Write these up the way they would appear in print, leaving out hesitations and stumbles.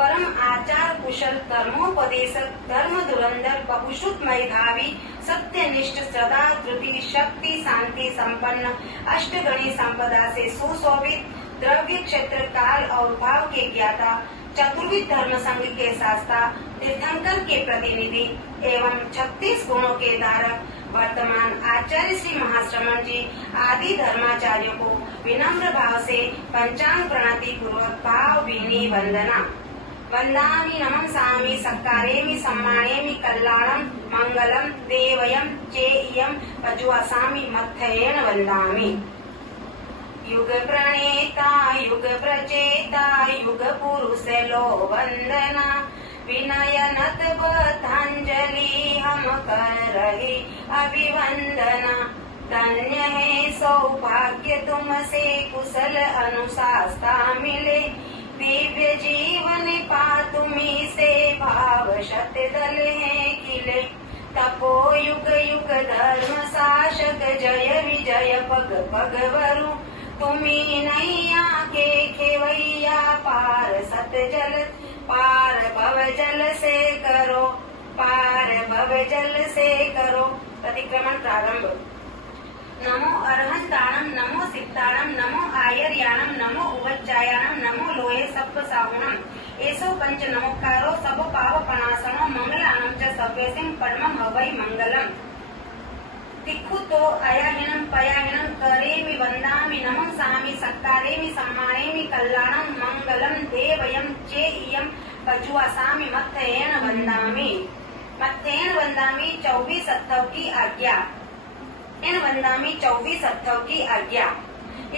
परम आचार कुशल कर्मोपदेशक धर्म धुरंधर बहुश्रुत मेधावी सत्यनिष्ठ सदा धृति शक्ति शांति संपन्न अष्टगणी संपदा से सुशोभित द्रव्य क्षेत्र काल और भाव के ज्ञाता चतुर्विध धर्म संघ के शास्ता तीर्थंकर के प्रतिनिधि एवं 36 गुणों के धारक वर्तमान आचार्य श्री महाश्रमण जी आदि धर्माचार्यों को विनम्र भाव से पंचांग प्रणति पूर्वक भाव भीनी वंदना। वंदामि नमंसामि सत्कारेमि सम्मानेमि कल्याणं मंगलम देवयं चेयं पजुवासामि मत्थयेन वंदामि। युग प्रणेता युग प्रचेता युग पुरुष लो वंदना विनय नत बद्धांजलि हम कर रहे अभिवंदना। धन्य है सौभाग्य तुमसे कुशल अनुशास्ता मिले दिव्य जीवन पा तुम्ही से भाव शत दल है खिले। तपो युग युग धर्म शासक जय विजय पग पग वरु तुम्ही नैया के खेवैया पार सत जल पार भव जल से करो पार भव जल से करो। प्रतिक्रमण प्रारंभ। नमो अरहंताणम नमो सिद्धाणम नमो आयर्याणम नमो उवच्चायाणम नमो लोये सप्त साहुणम एसो पंच नमोकारो सब पाव पणासनो मंगलानम च सव्यसिं परमं हवै मंगलम। तिखुतो अयाहिनं पयाहिनं करेमि वंदामि नमंसामि सत्कारेमि सम्मानेमि कल्याणं मंगलम देवयं चेयं पजुवासामि मत्थयेन वंदामि। मत्थयेन वंदामि 24 अथर्व की आज्ञा। इन वंदामि 24 अथर्व की आज्ञा।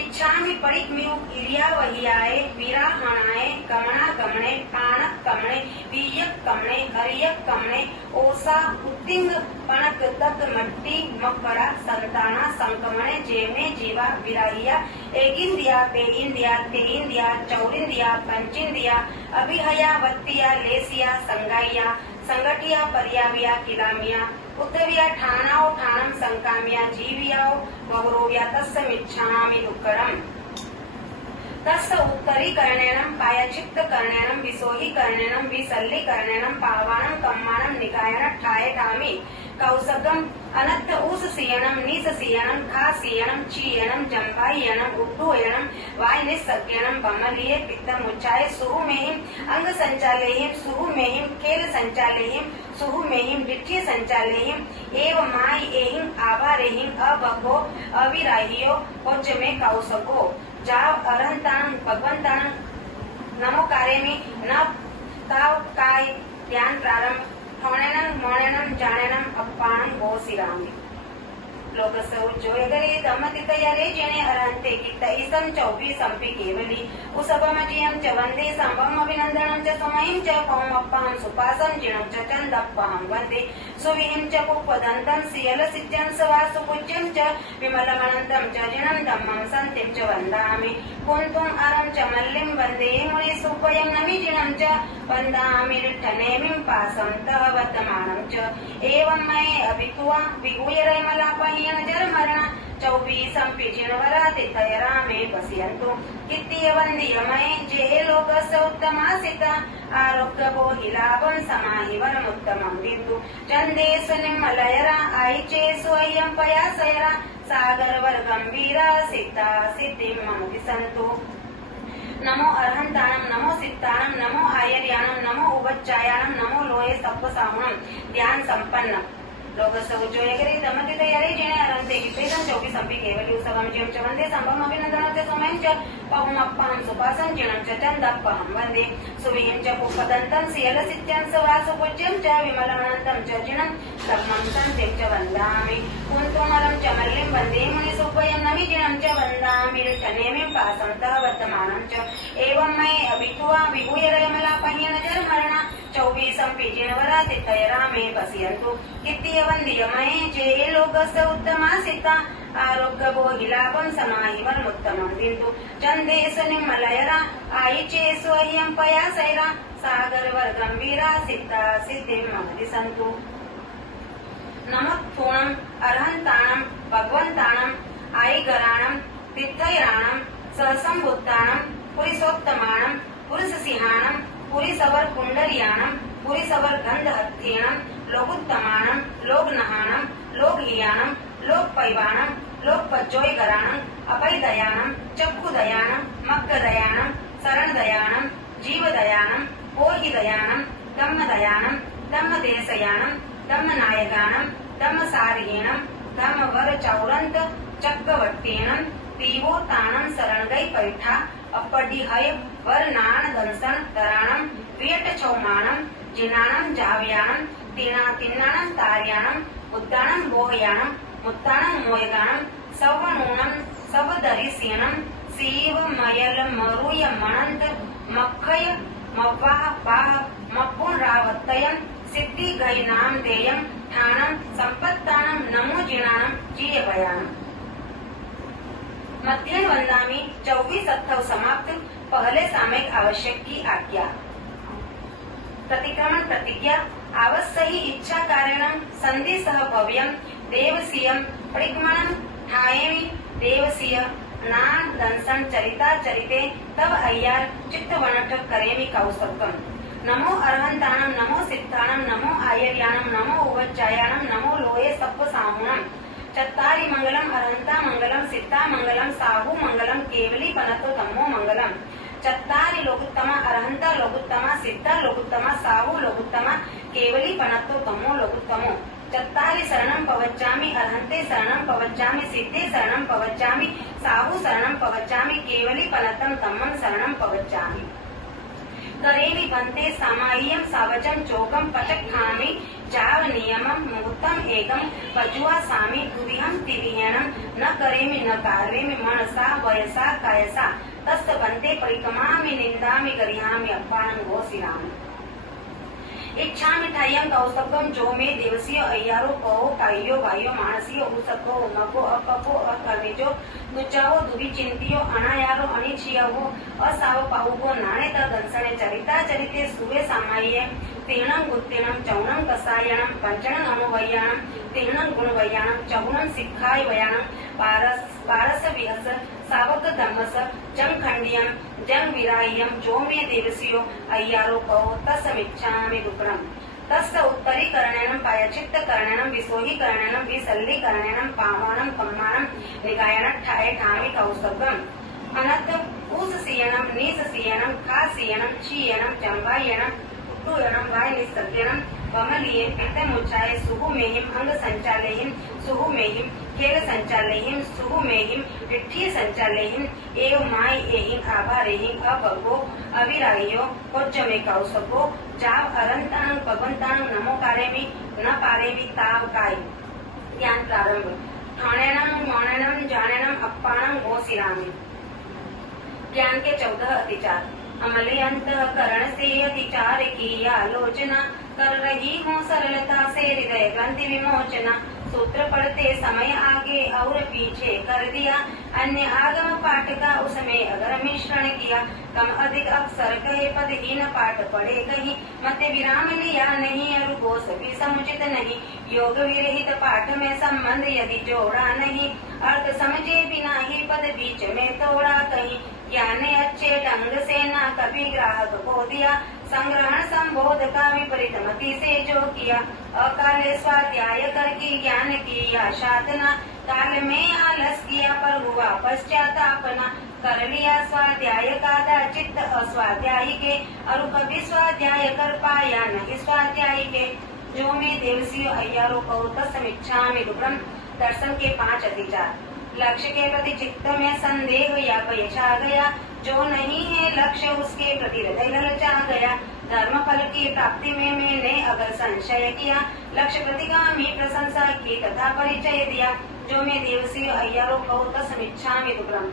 इच्छामि परिक्म्यु इरिया वहियाए वीराहणाए गमना गमने पाणक कमणे बीयक कमणे हरियक कमणे ओसा उत्तिंग पणक तक मट्टी मकड़ा संताना संकमणे जेमे जीवा विराहिया एगिंदिया बेगिंदिया तेगिंदिया चौरिंदिया पंचिंदिया अभिहया वत्तिया लेसिया संगाइया संगठिया परियाविया किलामिया उत्तविया ठाणाओ ठाणम संकामिया जीवियाओ वगरोव्या तस्समिच्छामि दुक्कड़म। तस्य उत्तरीकरणेन पायचित्तकरणेन विसोहीकरणेन विसल्लीकरणेन पावाणं कम्माणं निकायन ठायठामि। कौसगम अनत्त ऊससीयणं निससीयणं खासीयणं चीयणं जम्भायणं उड्डूयणं वायनिस्सज्ञणं बमलीय पित्तमुच्चाय सुहुमेहिं अंग संचालेहिं सुहुमेहिं खेल संचालेहिं सुहुमेहिं डिठ्ठि संचालेहिं एवं माय एहिं आभारेहिं अबको अविराहियो उच्च में कौसको। जाव अरहंताणं भगवंताणं नमो कारेमि न ताव काय ध्यान प्रारंभ ठोणेनं मोणेनं जाणेनं अप्पाणं गोसिरामि। लोकस्य उज्जोय गरे दमतितयरे जेणे अरहन्ते कित्त ईसं 24 संपि केवली उसभमजियं च वन्दे सम्भम अभिनन्दनं च सुमहिं च पौमप्पहं सुपासं जिणं च चन्दप्पहं वन्दे सुविहिं च पुष्पदन्तं सियलसिज्जं सवासुपूज्यं च विमलमनन्तं च जिणं धम्मं सन्तिं च वन्दामि। कुन्तुम् अरं च मल्लिं वन्दे मुनिसुपयं नमिजिणं च वन्दामि रिट्ठनेमिं पासं तः वर्तमानं च। एवं मये अभितुवा विगूय रैमलापहि नजर मरणा 24 संपि जिणवरा तिथयरा में पश्यन्तु कित्तीय वन्दीय मये जे लोकस्य उत्तमासिता आरोग्य बोहिलाभं समाहि वरमुत्तमं दिन्तु। चन्देषु निम्मलयरा आयिचे स्वयं पयासयरा सागरवर गंभीरा सिद्धा सिद्धिं मम सन्तु। नमो अरहंताणं नमो सिद्धाणं नमो आयर्याणं नमो उवच्चायाणं नमो लोये सप्पसाहुणं। ध्यान संपन्न। लोकस्य उज्जोय गरे दमतितयरे जेणे अरहन्ते कित्तेषं 24 संपि केवली उसभमजियं च वन्दे सम्भम अभिनन्दनं च सुमहिं च पहुमप्पहं सुपासं जिणं च चन्दप्पहं वन्दे सुविहिं च पुष्पदन्तं सियलसिज्जं सवासुपूज्यं च विमलमनन्तं च जिणं धम्मं सन्तिं च वन्दामि। कुन्तुमरं च मल्लिं वन्दे मुनिसुपयं नमिजिणं च वन्दामि रिट्ठनेमिं पासं तः वर्तमानं च। एवं मये अभितुवा विगूय रैमलापहि नजर मरणा 24 संपि जिणवरा तिथयरा में पश्यन्तु कित्तीय वन्दीय मये जे लोकस्य उत्तमासिता आरोग्य बोहिलाभं समाहि वरमुत्तमं दिन्तु। चन्देषु निम्मलयरा आयिचे स्वयं पयासयरा सागरवर गंभीरा सिद्धा सिद्धिं महति सन्तु। नमः अरहंताणं भगवंताणं आयिगराणं तीर्थयराणं सहसंबुद्धाणं पुरुषोत्तमाणं पुरुषसिंहाणं पुरीसवर पुनरियाणम पुरीसवर गंध हत्येणम लोकुत्तमाणम लोकनहाणम लोकहियाणम लोकपैवाणम लोकपज्जोयगराणम अपैदयाणम चक्षुदयाणम मग्गदयाणम शरणदयाणम जीवदयाणम पोहिदयाणम धम्मदयाणम धम्मदेशयाणम धम्मनायकाणम धम्मसारियेणम धम्मवर चौरंत चक्रवट्टेणम तीवोताणम शरणगई पैठा अपडिहय वरनान दंसन दराणम वियट चौमाणम जिनाणम जाव्याणम तिन्नाणम तार्याणम उद्दाणम बोहयाणम मुत्ताणम मोयगाणम सवनूणम सवदरिसेणम सीव मयल मरुय मणंत मखय मव्वाह पाह मपुनरावत्तयम सिद्धि गई नाम देयम ठाणम संपत्ताणम नमो जिनाणम जीयवयाणम। मध्याह्न वंदामी 24 अत्थव समाप्त। पहले सामयिक आवश्यक की आज्ञा। प्रतिक्रमण प्रतिज्ञा आवश्य ही इच्छा कारणम संधि सह भव्यम देवसीयम परिक्रमणम ठायेमि देवसीय नान दंसन चरिता चरिते तब अय्यार चित्त वनठ करेमि कौसत्वम। नमो अरहंताणम नमो सिद्धाणम नमो आयर्याणम नमो उवज्जायाणम नमो लोये सप्प साहुणम। चत्तारि मंगलम अरहंता मंगलम सिद्धा मंगलम साहु मंगलम केवली पनतो तमो मंगलम। चत्तारि लोकुत्तमा अरहंता लोकुत्तमा सिद्धा लोकुत्तमा साहु लोकुत्तमा केवली पनतो तमो लोकुत्तमो। चत्तारि शरणं पवच्चामि अरहंते शरणं पवच्चामि सिद्धे शरणं पवच्चामि साहु शरणं पवच्चामि केवली पनतं तमं शरणं पवच्चामि। करेवि बन्ते सामाय्यं सावजं चोकं पचक्खामि जाव नियमं मुहूर्तम् एकं पजुवासामि दुरिहं तिरिहणं न करेमि न कार्वेमि मनसा वयसा कायसा तस्त बन्ते परिक्रमामि निन्दामि गरिहामि अप्पाणं घोषिरामि। इच्छामि ठाय्यं कौस्तभं जो मे देवसियो अय्यारो कहो कायो भाइयो मानसियो उसको मको अपको अकर्मिजो दुचावो दुबी चिंतियो अनायारो अनिच्छियो असाव पाहुगो नाणे त दंसने चरिता चरिते सुवे सामाय्य तीर्णं गुत्तीर्णं चौणं कसायणं पंचणं अनुभवयाणं तीर्णं गुणवयाणं चौणं सिक्खाय वयाणं पारस विहस सावक धम्मस जंग खंडियम जंग विराह्यम जो मे देवसियो अय्यारो कहो तस्मिच्छामि दुक्रम। तस्य उत्तरीकरणेन पायचित्त करणेन विसोही करणेन विसल्ली करणेन पामानं कम्मानं निगायनं ठाये ठामि कौस्तभम्। अनत ऊस सीयनं नीस सीयनं खा सीयनं चीयनं चंबायनं टूयनं वाय निस्तग्यनं वमलिये पित्तमुच्चाये सुहु मेहिम अंग संचालेहिम सुहु मेहिम खेल संचालेहिम सुहु मेहिम विठ्ठी संचालेहिम एव माय एहिम आभारेहिम अपगो अविरायो कोज्जमे कौसको जाव अरंतानं भगवंतानं नमो कारेमि न पारेमि ताव काय। ज्ञान प्रारंभ। ठाणेनं मौणेनं जानेनं अप्पाणं घोषिरामि। ज्ञान के 14 अतिचार। अमले अंतःकरण से अतिचार की आलोचना कर रही हूँ सरलता से हृदय ग्रंथि विमोचना। सूत्र पढ़ते समय आगे और पीछे कर दिया अन्य आगम पाठ का उसमें अगर मिश्रण किया। कम अधिक अक्षर कहे पदहीन पाठ पढ़े कहीं मत विराम लिया नहीं और कोश भी समुचित नहीं। योग विरहित पाठ में संबंध यदि जोड़ा नहीं अर्थ समझे बिना ही पद बीच में तोड़ा कहीं। ज्ञान ने अच्छे ढंग से ना कभी ग्राहक को दिया संग्रहण संबोध का विपरीत मति से जो किया। अकाले स्वाध्याय कर की ज्ञान किया साधना काल में आलस किया पर हुआ पश्चातापना। कर लिया स्वाध्याय का चित्त अस्वाध्यायी के और कभी स्वाध्याय कर पाया नहीं स्वाध्यायी के। जो मैं देवसियो अय्यारो कहो तस्मिच्छामि दुक्रम। दर्शन के 5 अतिचार। लक्ष्य के प्रति चित्त में संदेह या भय छा गया। जो नहीं है लक्ष्य उसके प्रति हृदय ललचा गया। धर्म फल की प्राप्ति में मैंने अगर संशय किया लक्ष्य प्रतिगामी प्रशंसा की तथा परिचय दिया। जो मैं देवसी अय्यारो कहो तस्मिच्छामि दुक्रम।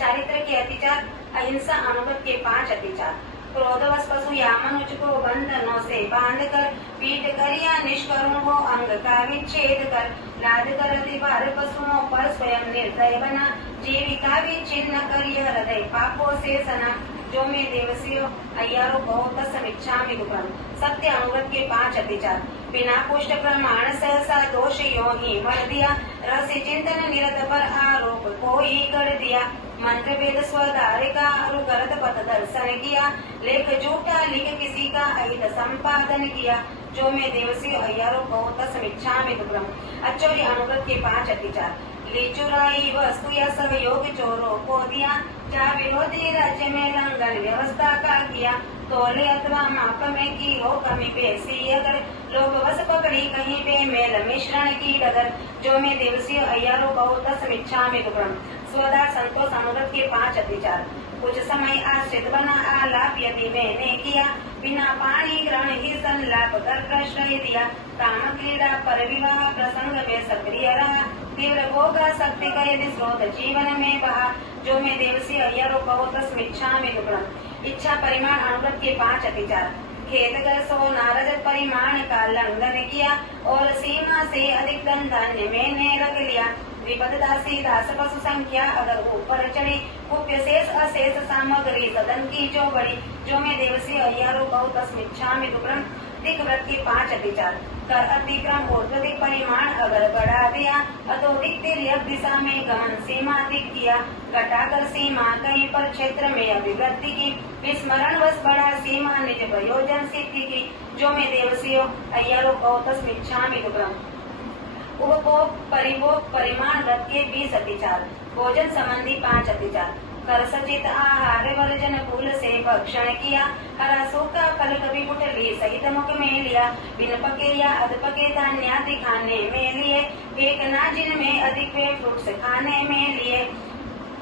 चारित्र के अतिचार। अहिंसा अनुगत के 5 अतिचार। क्रोधवश पशु या मनुष्य को बंधनों से बांध कर पीट कर या निष्करुण हो अंग का विच्छेद कर लाद कर अति भार पशुओं पर स्वयं निर्दय बना। जीविका विच्छिन्न कर यह हृदय पापों से सना। जो मैं देवसियों अय्यारो कहो तस्मिच्छामि दुक्रम। सत्य अनुव्रत के 5 अतिचार। बिना पुष्ट प्रमाण सहसा दोष यो ही मर दिया, रहस्य चिंतन निरत पर आरोप कोई कर दिया। मंत्र वेद स्वधारे का अनुगरत पथ दर्शन किया, लेख झूठा लिख किसी का अहित संपादन किया। जो मैं देवसी अय्यारो कहो तस्मिच्छामि दुक्रम। आचार्य अनुव्रत के 5 अतिचार। ली चुराई वस्तु या सहयोग चोरों को दिया, जा विरोधी राज्य में लंघन व्यवस्था का किया। तोले अथवा माप में की हो कमी पेशी अगर, लोग वश पकड़ी कहीं पे मेल मिश्रण की डगर। जो मैं देवसी अय्यारो कहो तस्मिच्छामि दुक्रम। स्वदा संतोष अनुव्रत के 5 अतिचार। कुछ समय आश्रित बना आलाप यदि मैंने किया, बिना पानी ग्रहण ही संलाप कर प्रश्रय दिया। काम क्रीड़ा पर विवाह प्रसंग में सक्रिय रहा, तीव्र भोग शक्ति का यदि स्रोत जीवन में बहा। जो मैं देवसी अय्यारो कहो तस्मिच्छामि दुक्रम। इच्छा परिमाण अनुव्रत के 5 अतिचार। खेत कर सो नारद परिमाण का लंघन किया, और सीमा से अधिक धन धान्य मैंने रख लिया। विपद दासी दास पशु संख्या अगर ऊपर चढ़ी, कुप्य शेष अशेष सामग्री सदन की जो बड़ी। जो मैं देवसी अय्यारो कहो तस्मिच्छामि दुक्रम। दिक व्रत के 5 अतिचार। कर अतिक्रम ऊर्ध्वदिक परिमाण अगर बढ़ा दिया, अतो दिक तिर्यक दिशा में गमन सीमा अधिक किया। घटाकर सीमा कहीं पर क्षेत्र में अभिवृद्धि की, विस्मरण वश बढ़ा सीमा निज प्रयोजन सिद्धि की। जो मैं देवसियों अय्यारो कहो तस्मिच्छामि दुक्रम। उपभोग परिभोग परिमाण व्रत के 20 अतिचार। भोजन संबंधी 5 अतिचार। कर सचित आहार वर्जन फूल से भक्षण किया, हरा सूखा फल कभी गुठली सहित मुख में लिया। बिन पके या अध पके धान्यादि खाने में लिए, एक ना जिनमें अधिक वे फ्रूट्स खाने में लिए।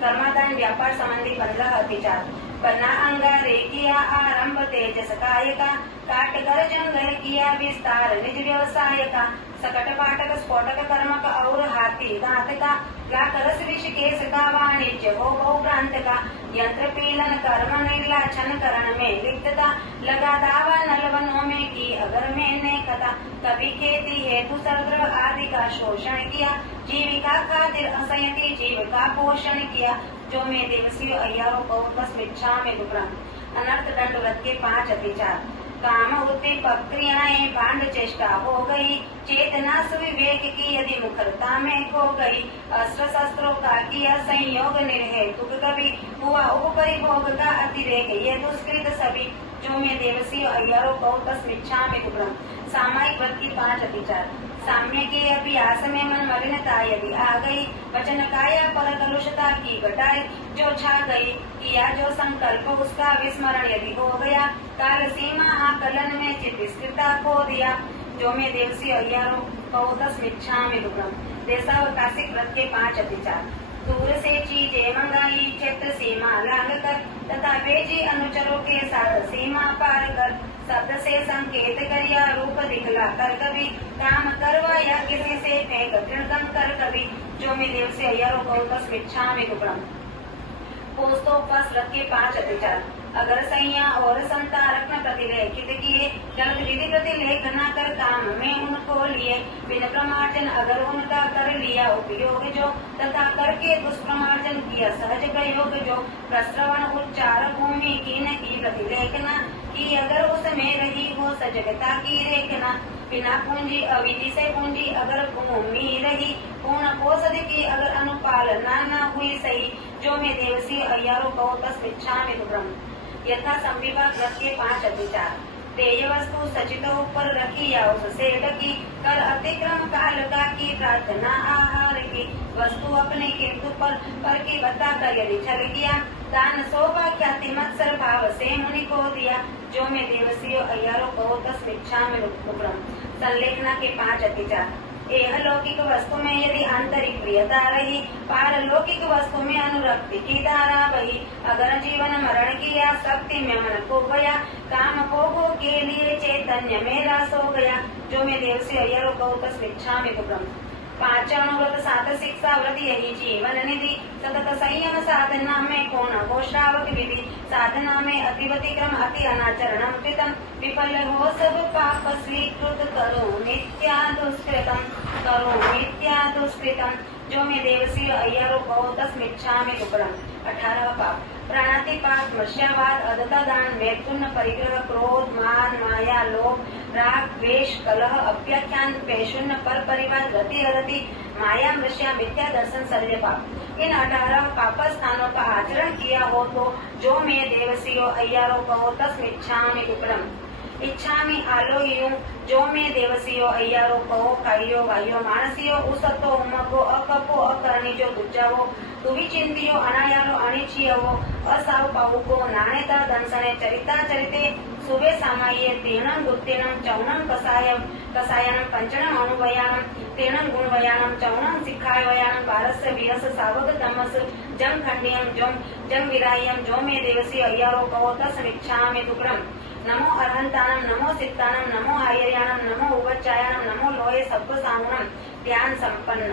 कर्मादान व्यापार संबंधी 15 अतिचार। बना अंगारे किया आरंभ तेजस काय का, काट कर जंगल किया विस्तार निज व्यवसाय का। सकट पाटक स्फोटक कर्मक और हाथी दांत का, लाख रस विष केस का वाणिज्य हो बहु प्रांत का। यंत्र पीलन कर्म निर्लाछन करण में लिप्तता, लगा दावा नलवनों में की अगर मैंने कथा। कभी खेती हेतु सरद्रव आदि का शोषण किया, जीविका खातिर असंयति जीव का पोषण किया। जो मैं देवसी अय्यारो कहो तस्मिच्छामि दुक्रम। अनर्थ दंड व्रत के 5 अतिचार। काम उद्दीपक क्रियाएं पांड चेष्टा हो गई, चेतना सुविवेक की यदि मुखरता में खो गई। अस्त्र शस्त्रों का किया संयोग निर्हेतुक कभी, हुआ उपपरिभोग का अतिरेक ये दुष्कृत सभी। जो मैं देवसी अय्यारो कहो तस्मिच्छामि दुक्रम। सामायिक व्रत की 5 अतिचार। साम्य के अभ्यास में मन मलिनता यदि आ गई, वचन काया पर कलुषता की घटाई जो छा गई। किया जो संकल्प उसका विस्मरण यदि हो गया, काल सीमा आकलन में चित्त स्थिरता खो दिया। जो मैं देवसी अय्यारो कहो तस्मिच्छामि दुक्रम। देशावकाशिक व्रत के 5 अतिचार। दूर से चीजें मंगाई क्षेत्र सीमा लांग कर, तथा भेजी अनुचरों के साथ सीमा पार कर। शब्द से संकेत कर या रूप दिखला कर कभी, काम करवाया किसी से फेंक तृणगम कर कभी। जो मैं देवसी अय्यारो कहो तस्मिच्छामि दुक्रम। पोस्तोपवास व्रत के 5 अतिचार। अगर सैया और संता रत्न प्रतिलेखित किए, गलत विधि प्रतिलेख न कर काम में उनको लिए। बिन प्रमार्जन अगर उनका कर लिया उपयोग जो, तथा करके दुष्प्रमार्जन किया सहज प्रयोग जो। प्रश्रवण उच्चार भूमि की न की प्रतिलेखना की, अगर उसमें रही हो सजगता की रेखना। बिना पूंजी अविधि से पूंजी अगर भूमि रही, पूर्ण कोसद की अगर अनुपालना न हुई सही। जो मैं देवसी अय्यारो कहो तस्मिच्छामि दुक्रम। यथा संविभाग व्रत के 5 अतिचार। देय वस्तु सचित ऊपर रखी या उससे ढकी, कर अतिक्रम काल का की प्रार्थना आहार की। वस्तु अपने किंतु पर की बता कर यदि छल किया, दान शोभा ख्याति मत्सर भाव से मुनि को दिया। जो मैं देवसी अय्यारो कहो तस्मिच्छामि दुक्रम। संलेखना के 5 अतिचार। एह लौकिक वस्तु में यदि आंतरिक प्रियता रही, पारलौकिक वस्तु में अनुरक्ति की धारा बही। अगर जीवन मरण की आसक्ति में मन को गया, काम भोगों के लिए चैतन्य में रास हो गया। जो मैं देवसी अय्यारो कहो तस्मिच्छामि दुक्रम। 5 अनुव्रत 7 शिक्षा व्रत यही जीवन निधि, सतत संयम साधना में कौन हो श्रावक विधि। साधना में अतिवतिक्रम अति अनाचरणम कृतम, विफल हो सब पाप स्वीकृत करो मिथ्या दुष्कृतम, करो मिथ्या दुष्कृतम। जो मैं देवसी अय्यारो कहो तस्मिच्छामि दुक्रम। 18वां पाप। प्राणातिपात, मर्ष्यावाद, अदतादान, मैथुन, परिग्रह, क्रोध, मान, माया, लोभ, राग, द्वेष, कलह, अव्याख्यान, पैशून्य, पर परिवार, रति, अरति, माया, मृष्या, मिथ्या दर्शन, शरीर पाप। इन 18 पाप स्थानों का आचरण किया हो तो जो मैं देवसियो अय्यारो कहो तस्मिच्छामि विप्रम। इच्छामि आलोह्यो जो मैं देवसियो अय्यारो कहो कायो वायो मानसियो उसतो उमको अकपो अकरणिजो दुज्जावो तुविचिंतियो अनायारो अनिचियवो असाव पावुको नाणेता दंसने चरिता चरिते सुबे सामाये तीर्णं गुत्तेनं चौनं कसायनं पंचनं अणुवयानं तीर्णं गुणवयानं चौनं सिक्खायवयानं पारस्य वीरस सावक तमस जम खंडियं जम विरायं जो मे देवसी अय्यारो कहो तस्मिच्छामि दुक्रम। नमो अर्हंतानम, नमो सित्तानम, नमो आयर्यानम, नमो उवच्चायानम, नमो लोये सब्ब साहुनम ध्यान संपन्न।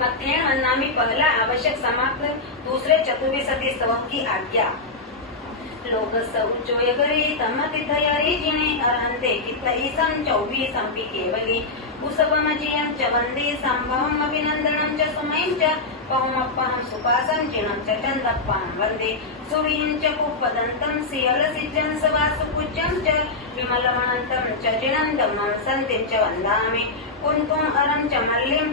मध्याह्न वंदनामी पहला आवश्यक समाप्त, दूसरे चतुर्विशति स्तवक की आज्ञा। लोक सौचोय गरी तमति थयरी जिणे अर्हन्ते कित्तई सं 24 संपि केवली कुसवमजियं च वन्दे संभवम् अभिनन्दनं च सुमयं च पहुमप्पहं सुपासं चिणं च चन्दप्पहं वन्दे सुविहिं च कुप्पदन्तं सियलसिजं सवासुपूज्यं च विमलमनन्तं च चिणन्दमं सन्तिं च वन्दामि कुन्तुम् अरं च मल्लिं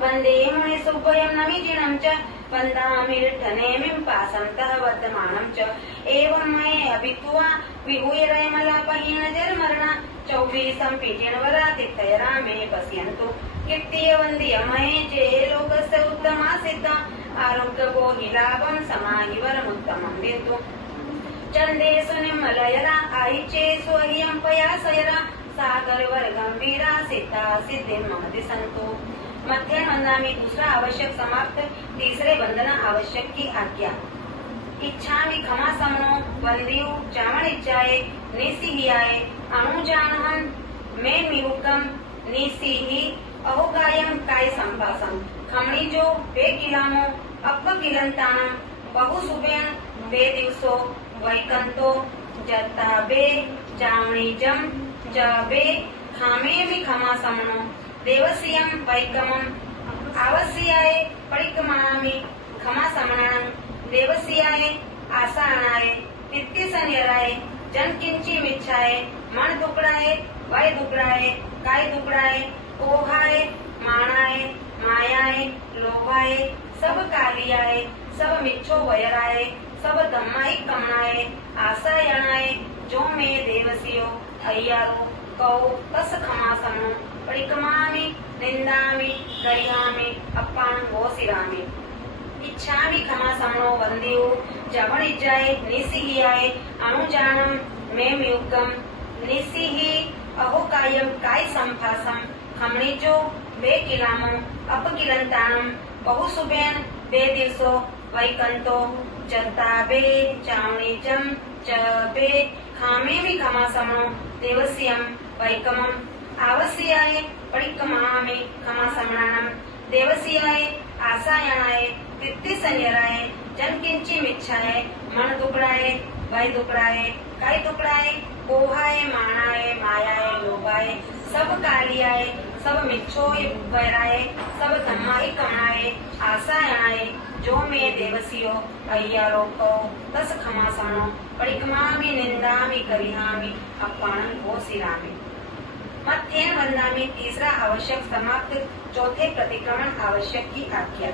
वन्दे मुनिसुभयं नमिजिनं च वन्दामि विठ्ठनेमिं पासं तः वर्धमानं च एवं मये अभित्वा विहूय रयमलापहीनजर्मरणा 24 पीठेनवरातिथयरा मे पश्यन्तु कीर्तिय वन्द्य मये जे लोकस्य उत्तमा सिद्धा आरोग्यको हि लाभं समाहि वरमुत्तमं देतु चन्देषु निर्मलयरा आयिचेषु अह्यं पयासयरा सागरवर गंभीरा सिद्धा सिद्धिं महति सन्तु। मध्याह्न वंदनामी दूसरा आवश्यक समाप्त, तीसरे वंदना आवश्यक की आज्ञा। इच्छामि क्षमा समनो वंदियु चावण इच्छाए निसिहियाए अणुजानहं मे मिहुकम निसिहि अहोगायम काय संभासम खमणी जो बे किलामो अप किलंतानम बहु सुबेन बे दिवसो वैकंतो जता बे चावणी जम जबे खामे भी क्षमा समनो देवसियं वैकमं आवस्याय परिक्रमामि क्षमा समणां देवसियाय आसानाय तित्तिसन्यराय जन किंची मिच्छाय मन दुकड़ाए वय दुकड़ाए काय दुकड़ाए ओहाय माणाय मायाय लोभाय सब कालियाय सब मिच्छो वयराय सब धम्माई कमणाय आसायणाय जो मे देवसियो अय्यारो कौ तस क्षमा समो परिक्रमामि निंदामि गरिहामि अप्पान गोसिरामि इच्छामि क्षमा समनो वंदियो जवणिजाय निसिहियाय अणुजानं मे म्युक्कम निसिहि अहोकायम काय संभासम खमणिजो बे किलामो अपकिलंतानम बहुसुबेन बे दिवसो वैकंतो जता बे चावणिजम च बे खामे भी क्षमा समनो देवस्यम वैकमम आवस्याय परिक्रमामि क्षमा समणानं देवस्याय आसायणाय तित्तिसन्यराय जन किंची मिच्छाय मन दुकड़ाए वय दुकड़ाए काय दुकड़ाए ओहाय माणाय मायाय लोभाय सब कालियाय सब मिच्छो वैराय सब धम्माई कमणाय आसायणाय जो मे देवसियो अय्यारो को तस क्षमा समनो परिक्रमामि निंदामि गरिहामि अप्पानं गोसिरामि। मध्याह्न वंदनामी तीसरा आवश्यक समाप्त, चौथे प्रतिक्रमण आवश्यक की आज्ञा।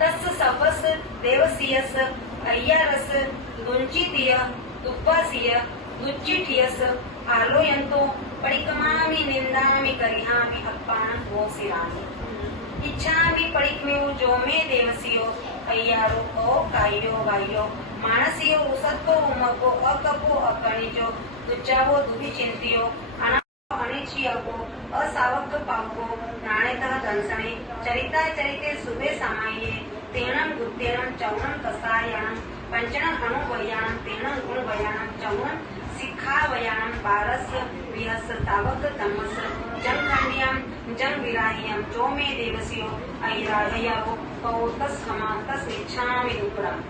तस् सवस देवसियस अय्यारस लुंचितिय दुप्पासिय लुच्चिठियस आलोयन्तो परिक्रमामि निंदामि गरिहामि अप्पानं गोसिरामि। इच्छामि परिक्रम्यो जो मे देवसियो अय्यारो को कायो वायो मानसियो उसत्तो उमको अकपो अकणिजो दुच्चावो दुभिचिंतियो अनिचियको असावक पावको नाणेतः दंसने चरिता चरिते सुबे सामाये तीर्णं गुत्तेनं चौनं कसायानं पंचनं अणुवयानं तीर्णं गुणवयानं चौनं सिक्खावयानं पारस्य विहस तावक तमस जम खंडियं जम विराह्यं जो मे देवसियो अय्यारो कौ तस् क्षमा तस्मिच्छामि दुक्रम।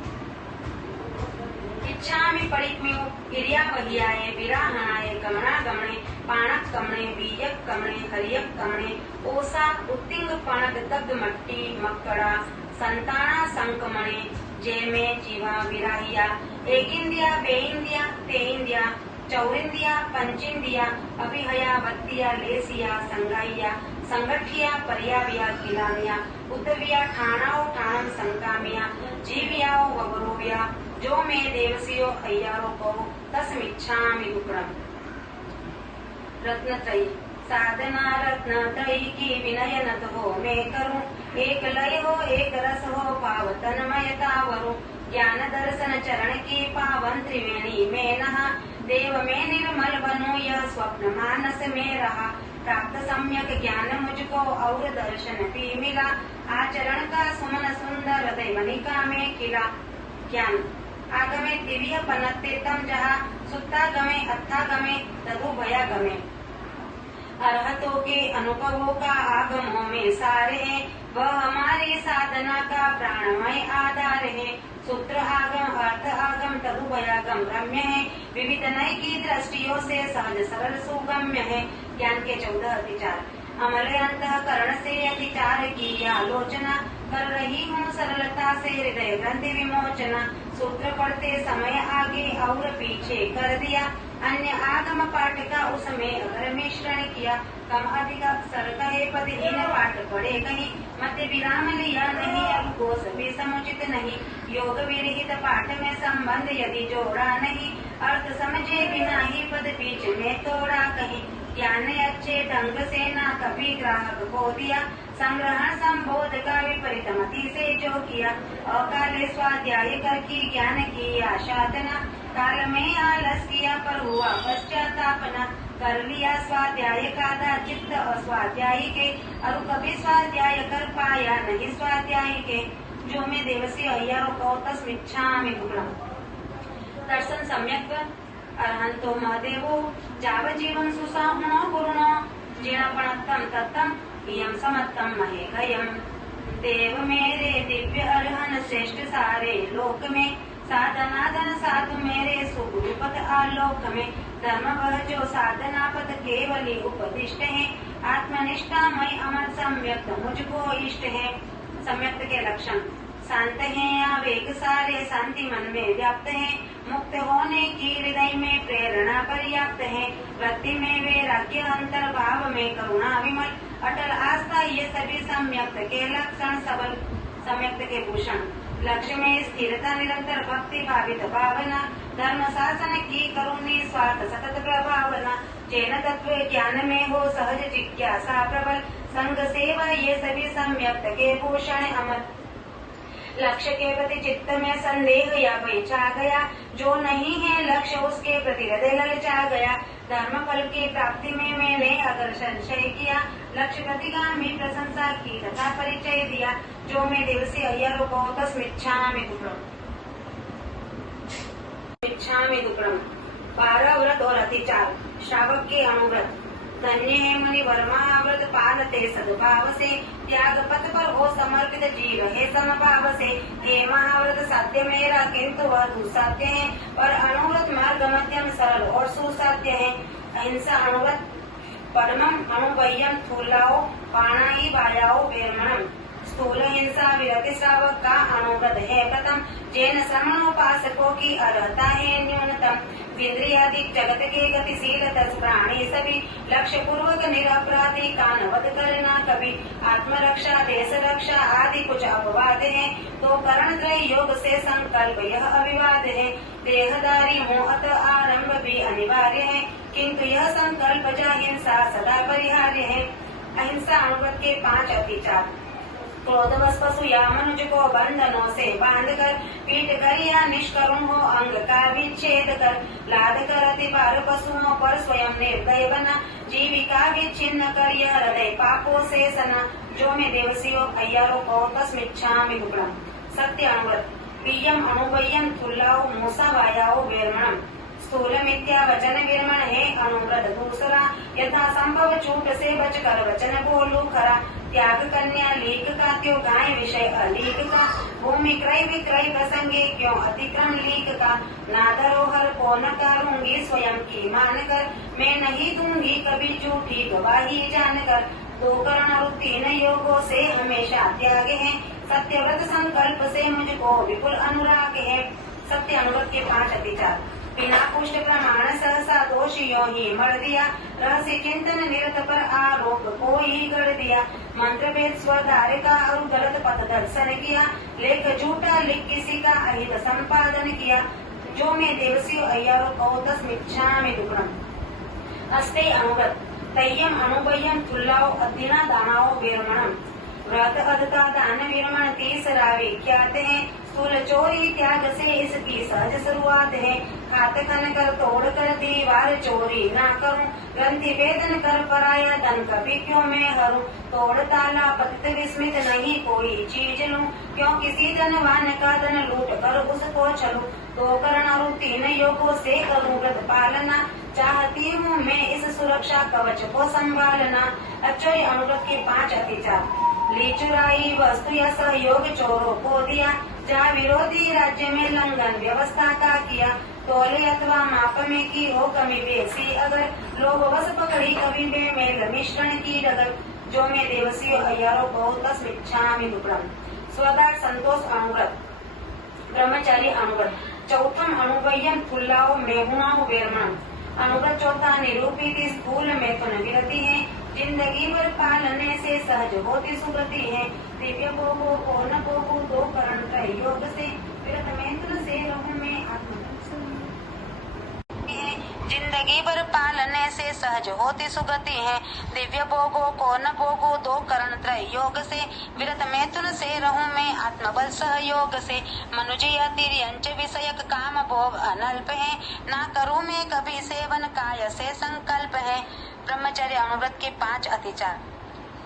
इच्छामि परिक्रम्यो इर्यावहियाय विराहणाय गमनागमने पाणक कमणे बीजक कमणे हरियक कमणे ओसा उत्तिंग पणक दग्ध मट्टी मक्कड़ा संताना संकमणे जे में जीवा विराहिया एक इंदिया बे इंदिया ते इंदिया चौरिंदिया पंचिंदिया अभिहया वत्तिया लेसिया संगाइया संगठिया परियाविया किलामिया उद्दविया ठाणाओ ठाणम संकामिया जीवियाओ वगरोविया जो में देवसियो अय्यारो को तस्मिच्छामि दुक्कड़म। रत्नत्रयी साधना रत्नत्रयी की विनय नत हो मैं करूं एक लय हो एक रस हो पावतनमयता वरु ज्ञान दर्शन चरण की पावन त्रिवेणी में नहा देव में निर्मल बनूं यह स्वप्न मानस में रहा प्राप्त सम्यक ज्ञान मुझको और दर्शन भी मिला आचरण का सुमन सुंदर दैवनिका में खिला ज्ञान आगमे दिव्य पनते तम जहा सुत्ता गमे अत्था गमे तदु भया गमे अरहतों के अनुभवों का आगमों में सारे हैं वह हमारी साधना का प्राणमय आधार है सूत्र आगम अर्थ आगम तदुभयागम रम्य है विविध नय की दृष्टियों से सहज सरल सुगम्य है। ज्ञान के 14 अतिचार अमल अंतःकरण से अतिचार की आलोचना कर रही हूँ सरलता से हृदय ग्रंथि विमोचना सूत्र पढ़ते समय आगे और पीछे कर दिया अन्य आगम पाठ का उसमें अगर मिश्रण किया कम अधिक अक्षर कहे पदहीन पाठ पढ़े कहीं मध्य विराम लिया नहीं अब कोश भी समुचित नहीं योग विरहित पाठ में संबंध यदि जोड़ा नहीं अर्थ समझे बिना ही पद बीच में तोड़ा कहीं ज्ञान अच्छे ढंग से ना कभी ग्राहक को दिया संग्रहण संबोध का विपरीत मति से जो किया अकाले स्वाध्याय कर की ज्ञान की आशादना काल में आलस किया पर हुआ पश्चातापना कर लिया स्वाध्याय का चित्त अस्वाध्याय के और कभी स्वाध्याय कर पाया नहीं स्वाध्याय के जो मैं देवसी अय्यारो को तस्मिच्छामि दुक्कड़म। दर्शन सम्यक अरहंतो महदेवो जाव जीवन सुसाहुणो गुरुणो जीर्णपणत्तम तत्तम इयं समत्तम महेघयम। देव मेरे दिव्य अरहन श्रेष्ठ सारे लोक में साधना धन साधु मेरे सुगुरुपथ आलोक में धर्म वह जो साधना पथ केवली उपदिष्ट है आत्मनिष्ठा मय अमर सम्यक्त मुझको इष्ट है। सम्यक्त के लक्षण शांत है आवेग सारे शांति मन में व्याप्त है मुक्त होने की हृदय में प्रेरणा पर्याप्त है वृत्ति में वैराग्य अंतर्भाव में करुणा विमल अटल आस्था ये सभी सम्यक्त के लक्षण सबल। सम्यक्त के भूषण लक्ष्य में स्थिरता निरंतर भक्ति भावित भावना धर्म शासन की करुणी स्वार्थ सतत प्रभावना जैन तत्व ज्ञान में हो सहज जिज्ञासा प्रबल संग सेवा ये सभी सम्यक्त के भूषण अमर। लक्ष्य के प्रति चित्त में संदेह या भय छा गया जो नहीं है लक्ष्य उसके प्रति हृदय ललचा गया धर्म फल की प्राप्ति में मैंने अगर संशय किया लक्ष्य प्रतिगामी प्रशंसा की तथा परिचय दिया जो मैं दिवसी अय्यारो को तस्मिच्छामि दुक्कड़म। 12 व्रत और अतिचार श्रावक के अनुव्रत धन्य है मुनि वर्मा व्रत पालते सद्भाव से त्याग पथ पर हो समर्पित जीव है समभाव से हे महाव्रत साध्य मेरा किंतु वह दुसाध्य है और अनुव्रत मार्ग मध्यम सरल और सुसाध्य है। अहिंसा अनुव्रत परमम अणुवय्यम थूलाओ पाणाई वायाओ वेर्मणम स्थूल हिंसा विरति श्रावक का अनुव्रत है प्रथम जैन श्रमणोपासकों की अर्हता है न्यूनतम इंद्रियादिक जगत के गतिशील 10 प्राणी सभी लक्ष्य पूर्वक निरपराधी का नवध करना कभी आत्मरक्षा देश रक्षा आदि कुछ अपवाद है तो करण त्रय योग से संकल्प यह अविवाद है देहदारी मोहत आरंभ भी अनिवार्य है किंतु यह संकल्प जा हिंसा सदा परिहार्य है। अहिंसा अनुव्रत के 5 अतिचार क्रोधवश पशु या मनुज को बंधनों से बांध कर पीट कर या निष्करुण हो अंग का विच्छेद कर लाद कर अति बार पशुओं पर स्वयं निर्दय बना जीविका विच्छिन्न कर यह हृदय पापों से सना जो मैं देवसियो अय्यारो को तस्मिच्छामि दुक्कड़म। सत्य अनुव्रत पीयम अणुवय्यम थुल्लाओ मूसा वायाओ वेर्मणम स्थूल मिथ्या वचन विरमण है अनुव्रत दूसरा यथा संभव छूट से बच कर वचन बोलू खरा त्याग कन्या लीक का त्यों गाय विषय अलीक का भूमि क्रय विक्रय प्रसंगे क्यों अतिक्रम लीक का ना धरोहर को न करूंगी स्वयं की मान कर मैं नहीं दूंगी कभी झूठी गवाही जान कर 2 करण और 3 योगों से हमेशा त्याग है सत्यव्रत संकल्प से मुझको विपुल अनुराग है। सत्य अनुव्रत के 5 अतिचार। बिना पुष्ट प्रमाण सहसा दोष यो ही मर दिया, रहस्य चिंतन निरत पर आरोप कोई गढ़ दिया। मंत्र भेद स्वधार का और गलत पथ दर्शन किया, लेख झूठा लिख किसी का अहित संपादन किया। जो मैं देवसियो अय्यारो कौतस्मिच्छामि दुक्कडम्। अस्ते अनुव्रत तय्यम अनुबय्यम तुल्लाओ अद्दिना दानाओ वीरमणम। व्रत अधता दान वीरमण तीसरावे ख्यात है। स्थूल चोरी त्याग से इसकी सहज शुरुआत है। खात खन कर तोड़ कर दीवार चोरी ना करूं, ग्रंथि वेदन कर पराया धन कभी क्यों मैं हरूं। तोड़ ताला पतित विस्मित नहीं कोई चीज लूं, क्यों किसी धनवान का धन लूट कर उसको छलूं। 2 करण और 3 योगों से करूं व्रत पालना, चाहती हूँ मैं इस सुरक्षा कवच को संभालना। अक्षय अनुव्रत के 5 अतिचार। ली चुराई वस्तु या सहयोग चोरों को दिया, जहाँ विरोधी राज्य में लंघन व्यवस्था का किया। तोले अथवा माप में की हो कमी बेसी अगर, लोग बस पकड़ी कभी बेमेल मिश्रण की डगर। जो मैं देवसियो अय्यारो कौतस्मिच्छामि दुक्कडम्। स्वदार संतोष अनुव्रत। ब्रह्मचारी अनुव्रत। चौथम अनुबय्यम तुल्लाओ मेहुणाओ वीरमणम्। अनुव्रत चौथा निरूपित स्थूल मैथुन विरति है। जिंदगी भर पालने से सहज होती सुगति है। दिव्य भोगो को न भोगो 2 करण त्रय योग से, विरत मैथुन से रहूं मैं आत्मबल। जिंदगी भर पालने से सहज होती सुगति है। दिव्य भोगो को न भोगो 2 करण त्रय योग से, विरत मैथुन से रहूं मैं आत्मबल सहयोग से। मनुष्य तिर्यंच विषयक काम भोग अनल्प है, ना करूं मैं कभी सेवन काय से संकल्प है। ब्रह्मचर्य अनुव्रत के 5 अतिचार।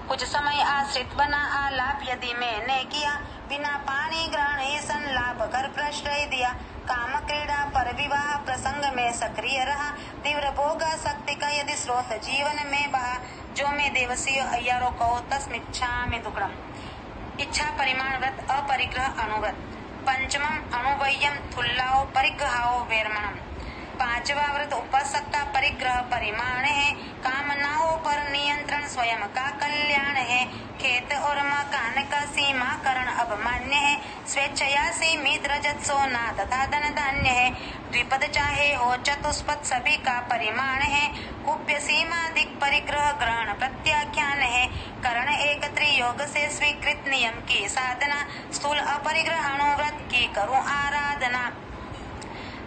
कुछ समय आश्रित बना आलाप यदि मैंने किया, बिना पानी ग्रहण ही संलाप कर प्रश्रय दिया। काम क्रीड़ा पर विवाह प्रसंग में सक्रिय रहा, तीव्र भोग शक्ति का यदि स्रोत जीवन में बहा। जो मैं देवसियो अय्यारो कौतस्मिच्छामि दुक्कडम्। इच्छा परिमाण व्रत अपरिग्रह अनुव्रत। पंचमम अनुबय्यम तुल्लाओ परिग्रहाओ वीरमणम्। 5वां व्रत उपसक्ता परिग्रह परिमाण है। कामनाओं पर नियंत्रण स्वयं का कल्याण है। खेत और मकान का सीमाकरण अब मान्य है। स्वेच्छया सीमित रजत सोना तथा धन धान्य है। द्विपद चाहे हो चतुष्पद सभी का परिमाण है। कुप्य सीमाधिक परिग्रह ग्रहण प्रत्याख्यान है। करण एक त्रियोग से स्वीकृत नियम की साधना, स्थूल अपरिग्रह अनुव्रत की करूं आराधना।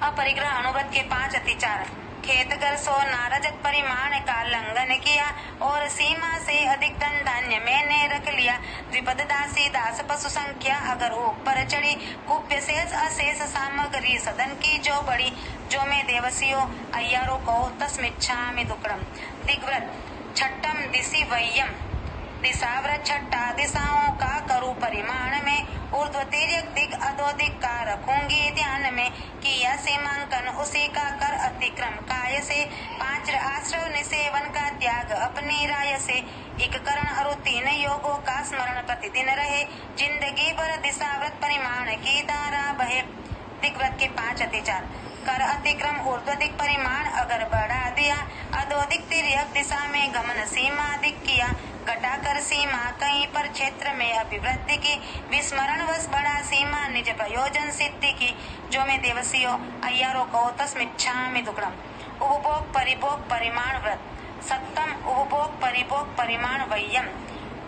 अपरिग्रह अनुव्रत के 5 अतिचार। खेत घर सोना रजत परिमाण का लंघन किया और सीमा से अधिक धन धान्य मैंने रख लिया। द्विपद दासी दास पशु संख्या अगर ऊपर चढ़ी, कुप्य शेष अशेष सामग्री सदन की जो बड़ी। जो मैं देवसियो अय्यारो कौतस्मिच्छामि दुक्कडम्। दिग्व्रत। छठम दिशि वय्यम। दिशाव्रत छठा दिशाओं का करूं परिमाण में। ऊर्ध्व तिर्यक दिग अधोदिक का रखूंगी ध्यान में। किया सीमांकन उसी का कर अतिक्रम काय से। 5 आश्रव निसेवन का त्याग अपनी राय से। 1 करण और 3 योगों का स्मरण प्रतिदिन रहे। जिंदगी भर दिशाव्रत परिमाण की धारा बहे। दिग्व्रत के 5 अतिचार। कर अतिक्रम ऊर्ध्वदिक परिमाण अगर बढ़ा दिया, अधोदिक तिर्यक दिशा में गमन सीमा अधिक किया। घटाकर सीमा कहीं पर क्षेत्र में अभिवृद्धि की, विस्मरण वश बढ़ा सीमा निज प्रयोजन सिद्धि की। जो मैं देवसियो अय्यारो कौतस्मिच्छामि दुक्कडम्। उपभोग परिभोग परिमाण व्रत। सप्तम उपभोग परिभोग परिमाण वय्यम।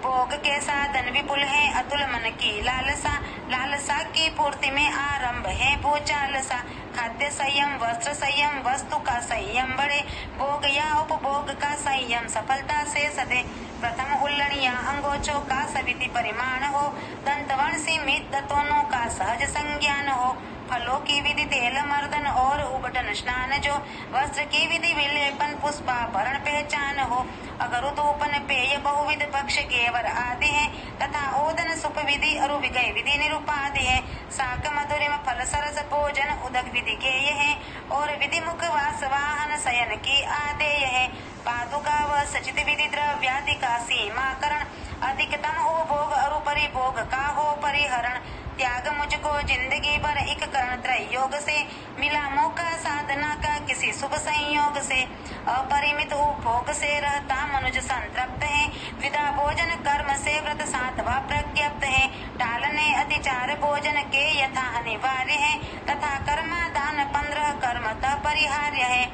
भोग के साधन विपुल है अतुल मन की लालसा। लालसा की पूर्ति में आरंभ है भूचालसा। खाद्य संयम वस्त्र संयम वस्तु का संयम बढ़े। भोग या उपभोग का संयम सफलता से सदे। प्रथम उल्लणिया अंगोचों का सविधि परिमाण हो। दंतवर्ण सीमित दतोनों का सहज संज्ञान हो। फलों की विधि तेल मर्दन और उबटन स्नान जो। वस्त्र की विधि विलेपन पुष्पाभरण पहचान हो। अगर उदोपन पेय बहुविध भक्ष गेवर आदि है, तथा ओदन सुप विधि और विगय विधि निरुपादि है। शाक मधुरिम फल सरस भोजन उदक विधि गेय है, और विधि मुख वास वाहन शयन की आदेय है। पादुका व सचित विधि द्रव्यादि का सीमाकरण। अधिकतम उपभोग और परिभोग का हो परिहरण। त्याग मुझको जिंदगी भर 1 करण त्रय योग से। मिला मौका साधना का किसी किसी शुभ संयोग से अपरिमित उपभोग से रहता मनुष्य संतृप्त है। विदा भोजन कर्म से व्रत सातवा प्रज्ञप्त है। टालने अतिचार भोजन के यथा अनिवार्य है तथा कर्मा दान 15 कर्मतः परिहार्य है।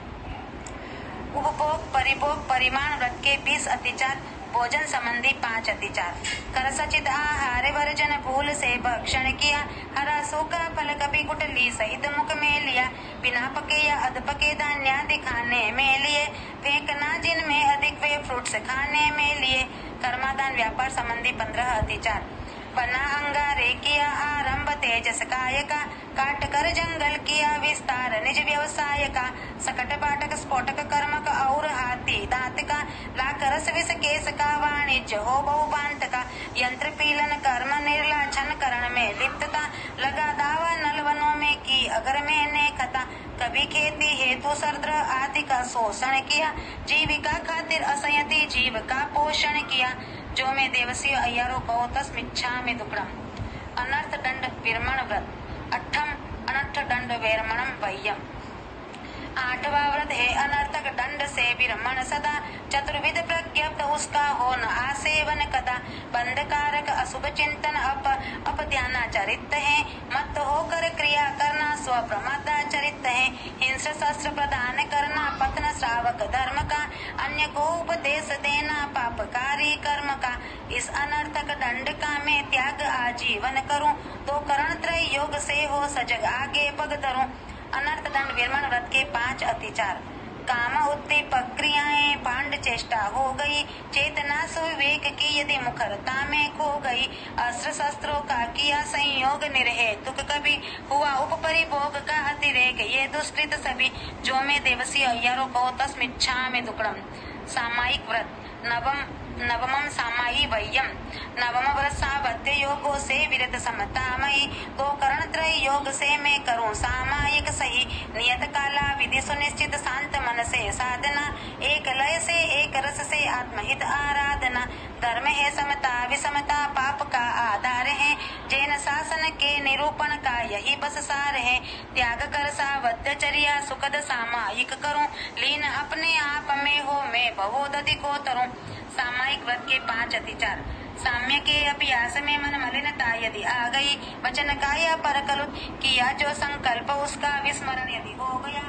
उपभोग परिभोग परिमाण व्रत के 20 अतिचार, भोजन संबंधी 5 अतिचार। कर सचित आहार वर्जन भूल से भक्षण किया। हरा सूखा फल कभी गुटली सहित मुख में लिया। बिना पके या अध पके धान्यादि खाने में लिए। फेंकना जिनमें अधिक वे फ्रूट्स खाने में लिए। कर्मादान व्यापार संबंधी 15 अतिचार। बना अंगारे किया आरंभ तेजस काय का। काट कर जंगल किया विस्तार निज व्यवसाय का। सकट बाटक स्फोटक कर्मक और हाथी दांत का। लाख रस विष केस का वाणिज्य हो बहुबांत का। यंत्र पीलन कर्म निर्लाछन करण में लिप्तता। लगा दावा नलवनों में की अगर मैंने खता। कभी खेती हेतु सर्द्र आदि का शोषण किया। जीविका खातिर असंयति जीव का पोषण किया। जो में देवसी अय्यारो कहो तस्मिच्छामि दुक्कडम। अनर्थ दंड विरमण व्रत। अठम अनर्थ दंड विरमणम वह्यम। 8वां व्रत है अनर्थक दंड से विरमण सदा। चतुर्विध प्रज्ञप्त उसका हो न आसेवन कदा। बंधकारक अशुभ चिंतन अपध्यानाचरित है। मत होकर क्रिया करना स्व प्रमादाचरित है। हिंसा शस्त्र प्रदान करना पतन श्रावक धर्म का। अन्य को उपदेश देना पापकारी कर्म का। इस अनर्थक दंड का मैं त्याग आजीवन करूं। तो करण त्रय योग से हो सजग आगे पग धरूं। अनर्थ दंड विरमण व्रत के 5 अतिचार। काम उद्दीपक क्रियाएं पांड चेष्टा हो गई। चेतना सुविवेक की यदि मुखरता में खो गई। अस्त्र शस्त्रों का किया संयोग निर्हेतुक कभी। हुआ उपपरिभोग का अतिरेक ये दुष्कृत सभी। जो में देवसी अय्यारो कहो तस्मिच्छामि दुक्कडम। सामायिक व्रत। नवमम सामायी वह्यम। नवम व्रत सावध्य योगों से विरत समतामयी। तो करण त्रय योग से मैं करूं सामायिक सही। नियत काला विधि सुनिश्चित शांत मन से साधना। एक लय से एक रस से आत्महित आराधना। धर्म है समता विषमता पाप का आधार है। जैन शासन के निरूपण का यही बस सार है। त्याग कर सावध्यचर्या सुखद सामायिक करूं। लीन अपने आप में हो मैं बहुदधि को तरूं। सामायिक व्रत के 5 अतिचार। साम्य के अभ्यास में मन मलिनता यदि आ गई। वचन का या परकलुत किया जो संकल्प उसका विस्मरण यदि हो गया।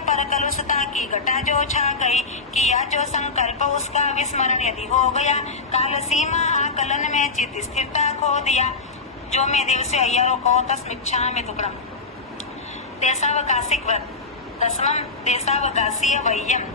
परकलुषता की घटा जो छा गई। किया जो संकल्प उसका विस्मरण यदि हो गया। काल सीमा आकलन में चित्त स्थिरता खो दिया। जो में देवसी अय्यारो कहो तस्मिच्छामि दुक्कडम। देशावकाशिक व्रत। 10वां देशावकाशीय वह्यम।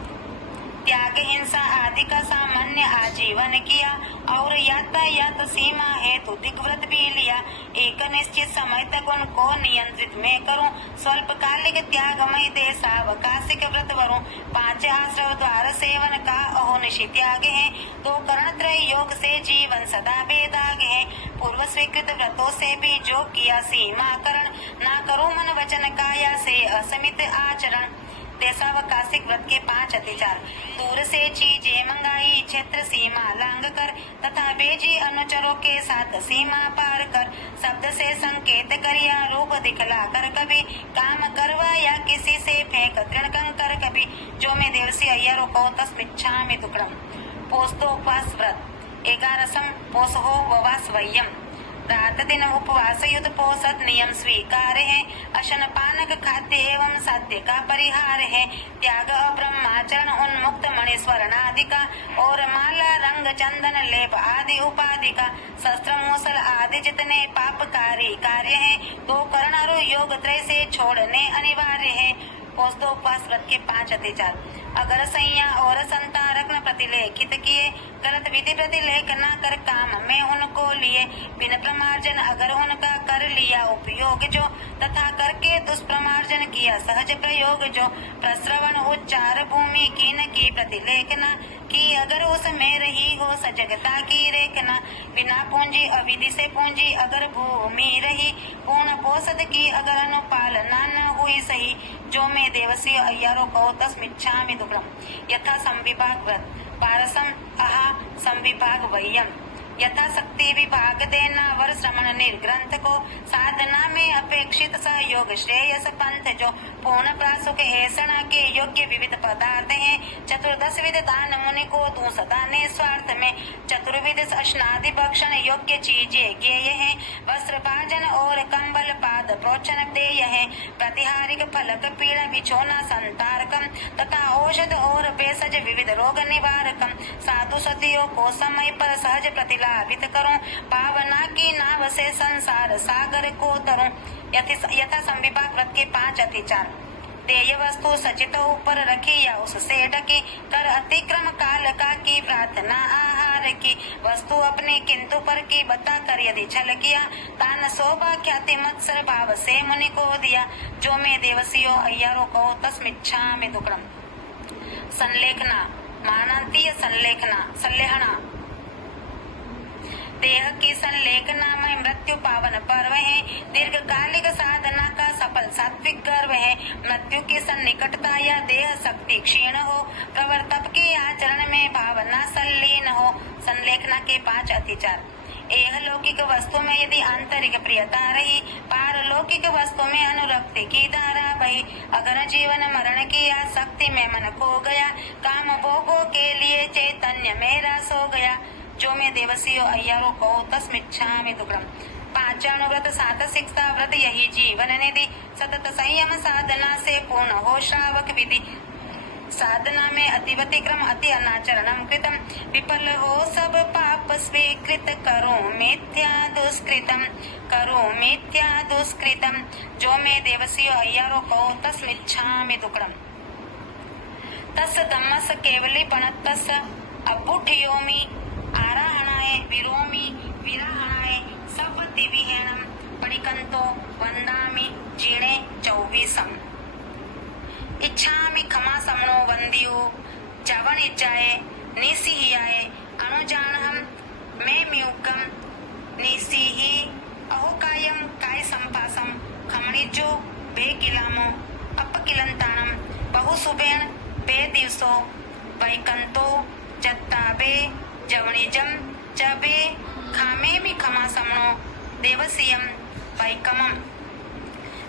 त्याग हिंसा आदि का सामान्य आजीवन किया। और यातायात सीमा हेतु दिग्व्रत भी लिया। एक निश्चित समय तक उनको नियंत्रित में करूं। स्वल्पकालिक त्यागमय देशावकाशिक व्रत वरूं। 5 आश्रव द्वार सेवन का अहोनिशि त्याग है। तो करण त्रय योग से जीवन सदा बेदाग है। पूर्व स्वीकृत व्रतों से भी जो किया सीमाकरण। ना करूं मन वचन काया से असमित आचरण। देशावकाशिक व्रत के 5 अतिचार। दूर से चीजें मंगाई क्षेत्र सीमा लांग कर। तथा भेजी अनुचरों के साथ सीमा पार कर। शब्द से संकेत करिया रूप दिखला कर कभी। काम करवाया किसी से फेंक दृढ़ कंकर कभी। जो में देवसी अय्यारो कहो तस्मिच्छामि दुक्कडम। पोस्तोपवास व्रत। 11वां पोष हो ववास वह्यम। रात दिन उपवास युद्ध पोषद नियम स्वीकार है। अशन पानक खाद्य एवं साध्य का परिहार है। त्याग ब्रह्माचरण उन्मुक्त मणि स्वर्ण आदि का। और माला रंग चंदन लेप आदि उपाधि का। शस्त्र मूसल आदि जितने पापकारी कार्य है। तो करण और योग त्रय से छोड़ने अनिवार्य है। पोषदोपवास व्रत के 5 अतिचार। अगर संज्ञा और संतारक प्रतिलेखित किए। गलत विधि प्रतिलेख न कर काम में उनको लिए। बिन प्रमार्जन अगर उनका कर लिया उपयोग जो। तथा करके दुष्प्रमार्जन किया सहज प्रयोग जो। प्रश्रवण उच्चार भूमि की न की प्रतिलेखना की। अगर उसमें रही हो सजगता की रेखना। बिना पूंजी अविधि से पूंजी अगर भूमि रही। पूर्ण पोषद की अगर अनुपालना न हुई सही। जो में देवसी अय्यारो कहो तस्मिच्छामि दुक्कडम। यथा संविभाग व्रत। पारसम अहा संविभाग वह्यम। यथाशक्ति विभाग देना वर श्रवण निर्ग्रंथ को साधना में अपेक्षित सहयोग श्रेयस पंथ जो पूर्ण प्रासुक ऐसण के योग्य विविध पदार्थ हैं। चतुर्दश विध दान मुनि को दूं सदा निस्वार्थ में चतुर्विध स्नादि भक्षण योग्य चीजें ज्ञेय है। वस्त्र भाजन और कंबल पाद प्रोचन देय है। प्रतिहारिक फलक पीड़ा बिछोना संतारकम तथा औषध और भेषज विविध रोग निवारकम। साधु सतियों को समय पर सहज प्रतिलाभित करूं पावना की नाव से संसार सागर को तरूं। यथा संविभाग व्रत के 5 अतिचार। देय वस्तु सचित ऊपर रखी या उससे ढकी कर अतिक्रम काल का की प्रार्थना आहार की वस्तु अपने किंतु पर की बता कर यदि छल किया तान शोभा ख्याति मत्सर भाव से मुनि को दिया। जो मैं देवसियो अय्यारो को तस्मिच्छा में दुक्रम। संलेखना मानांतीय संलेहना देह की संलेखना में मृत्यु पावन पर्व है। दीर्घकालिक साधना का सफल सात्विक गर्व है। मृत्यु की सन्निकटता या देह शक्ति क्षीण हो प्रवर्तक के आचरण में भावना संलीन हो। संलेखना के 5 अतिचार। यह लौकिक वस्तु में यदि आंतरिक प्रियता रही पारलौकिक वस्तु में अनुरक्ति की धारा बही। अगर जीवन मरण की आसक्ति में मन खो गया काम भोगों के लिए चैतन्य मेरा सो गया। जो मैं देवसियो अय्यारो को तस्मिच्छा में दुक्रम। 5 व्रत 7 शिक्षा व्रत यही जीवन निधि सतत संयम साधना से पूर्ण हो श्रावक विधि। साधना में अति व्यतिक्रम अति अनाचरणम कृतम विफल हो सब पाप स्वीकृत करो मिथ्या दुष्कृतम। जो मैं देवसियो अय्यारो को तस्मिच्छा में दुक्रम। तस् धम्मस केवली पणतस अबुठयोमी आराहणाय विरोमी विराहणाय सबति विहेणम पडिकंतो वंदामि जीणे 24। इच्छामि खमा समनो वंदियो जवन इच्छाए निसिहियाय अनुजानहम मैं म्युकम निसिहि अहोकायम काय संपासम खमणिजो बेकिलामो अपकिलंतानम बहुसुबेण बे दिवसो वैकंतो जत्ताबे जवणिजम चबे खामे मी खमा समनो देवसियम वैकमम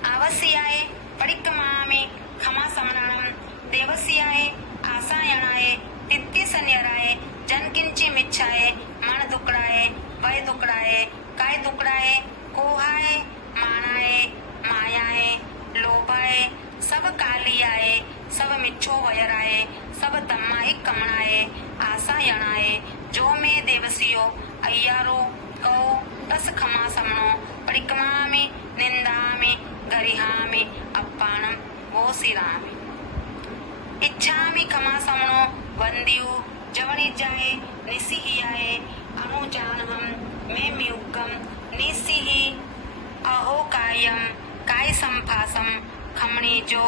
आवस्याय पडिक्कमामि खमा समनम देवस्याय आसायणाय तित्तिसन्यराय जनकिंची मिच्छाय मन दुकड़ाए वय दुकड़ाए काय दुकड़ाए कोहाय मानाए मायाए लोभाए सब कालियाए सब मिच्छो वयराए सब तम्माई कमणाए आसायणाए। जो मैं देवसियो अय्यारो को तस खमा समनो परिक्रमामि निंदामि गरिहामि अप्पाणम वो सिरामि। इच्छामि खमा समनो वंदियु जवनि जाए निसिहियाए अनुजानहम मैं म्युक्कम निसिहि अहो कायम काय संभासम खमणी जो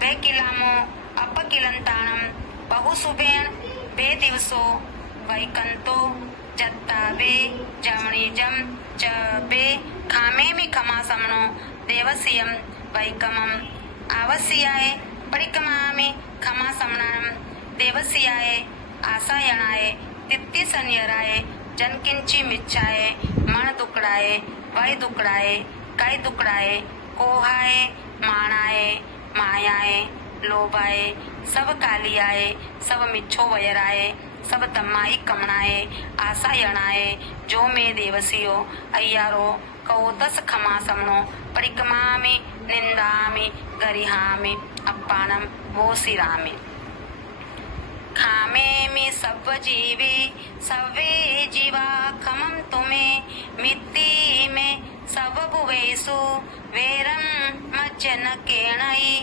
बेकिलामो अपकिलंतानम बहुसुबेण बे दिवसो वैकंतो जत्ताबे जवणिजम च बे खामे मी खमा समनो देवसियम वैकमम आवस्याय परिक्रमामि खमा समनम देवस्याय आसायणाय तित्तिसन्यराय जनकिंची मिच्छाए मन दुकड़ाए वय दुकड़ाए काय दुकड़ाए कोहाए मानाए मायाए लोभाए सब कालियाए सब मिच्छो वयराए सब तम्माई कमणाए आसायणाए। जो मैं देवसियो अय्यारो कौतस खमा समनो परिक्रमामि निंदामि गरिहामि अप्पाणम वो सिरामि। खामे मी सब जीवी सवे जीवा खमम तुम्हें मित्ती में सब भुवेसु वेरम मज्जन केणई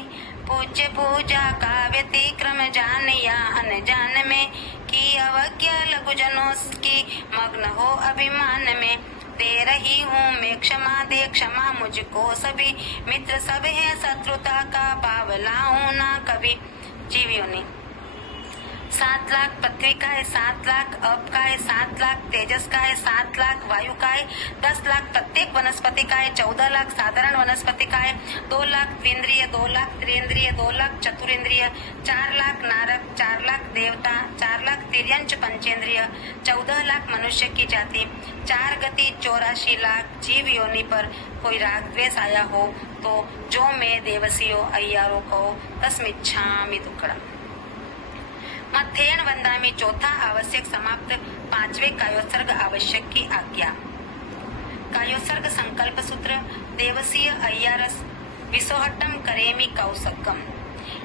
पूज्य पूजा का व्यतिक्रम जान या अनजान में की अवज्ञा लघुजनों की मग्न हो अभिमान में दे रही हूँ मैं क्षमा दे क्षमा मुझको सभी मित्र सब है शत्रुता का भाव लाऊं ना कभी। जीवियों ने 7 लाख पृथ्वी का है, 7 लाख अप का है, 7 लाख तेजस का है, 7 लाख वायु का है, 10 लाख प्रत्येक वनस्पति का है, 14 लाख साधारण वनस्पति का है, 2 लाख द्विंद्रिय, 2 लाख त्रिंद्रिय, 2 लाख चतुरिंद्रिय, 4 लाख नारक, 4 लाख देवता, 4 लाख तिर्यंच पंचेंद्रिय, 14 लाख मनुष्य की जाति, 4 गति 84 लाख जीव योनि पर कोई राग द्वेष आया हो तो जो मैं देवसियो अय्यारो कहो तस्मिच्छामि दुक्कड़म। मध्येण वंदामि चौथा आवश्यक समाप्त, 5वें कायोत्सर्ग आवश्यक की आज्ञा। कायोत्सर्ग संकल्प सूत्र देवसीय अय्यारस विसोहट्टम करेमि कौसगम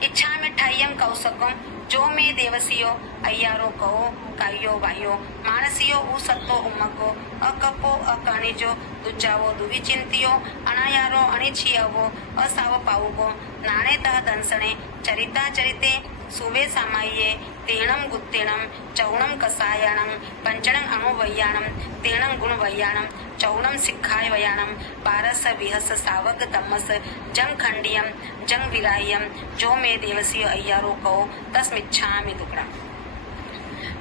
इच्छा में ठाइयम कौसगम जो में देवसियो अय्यारो कहो कायो वायो मानसियो उ सत्तो उम्मको अकपो अकाणिजो दुजावो दुविचिंतियो अनायारो अनिच्छियावो असावो पावुगो नाणेतः दंसणे चरिता चरिते सुवे सामाये तेणम गुत्तेणम चौणम कसायाणम पंचणम अणुवैयाणम तेणम गुणवैयाणम चौणम सिखाय वयाणम पारस विहस सावक तमस जंग खंडियम जंग विलायम जो मे देवसी अय्यारो कहो तस्मिच्छामि दुक्कडम।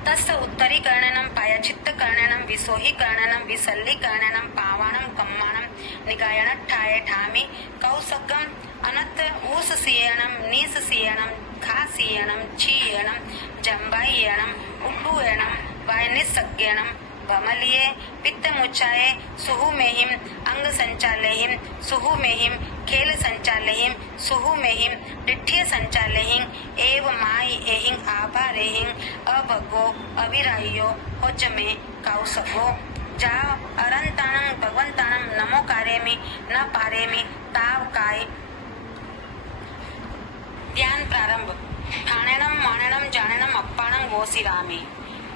तस्य उत्तरीकरणं पायाचित्तकरणं विसोहीकरणं विसल्लीकरणं पावाणं कम्माणं निगायणट्ठाय ठामि कौसगम अनत ऊससीयणं नीससीयणं खासीयणं छीयणं जम्बायणं उड्डूयणं वायनिसज्ञणं भमलिये पित्तमुच्चाये सुहुमेहिम अंग संचालेहिम सुहुमेहिम खेल संचालेहिम सुहुमेहिम डिठ्ठिय संचालेहिं एव माई एहिं आभारेहिं अभगो अविरायो होजमे कौसगो जा अरंताणं भगवंताणं नमो कारेमि न पारेमि ताव काय। ध्यान प्रारंभ। ठाणेणं माणेणं जाणेणं अप्पाणं गोसिरामि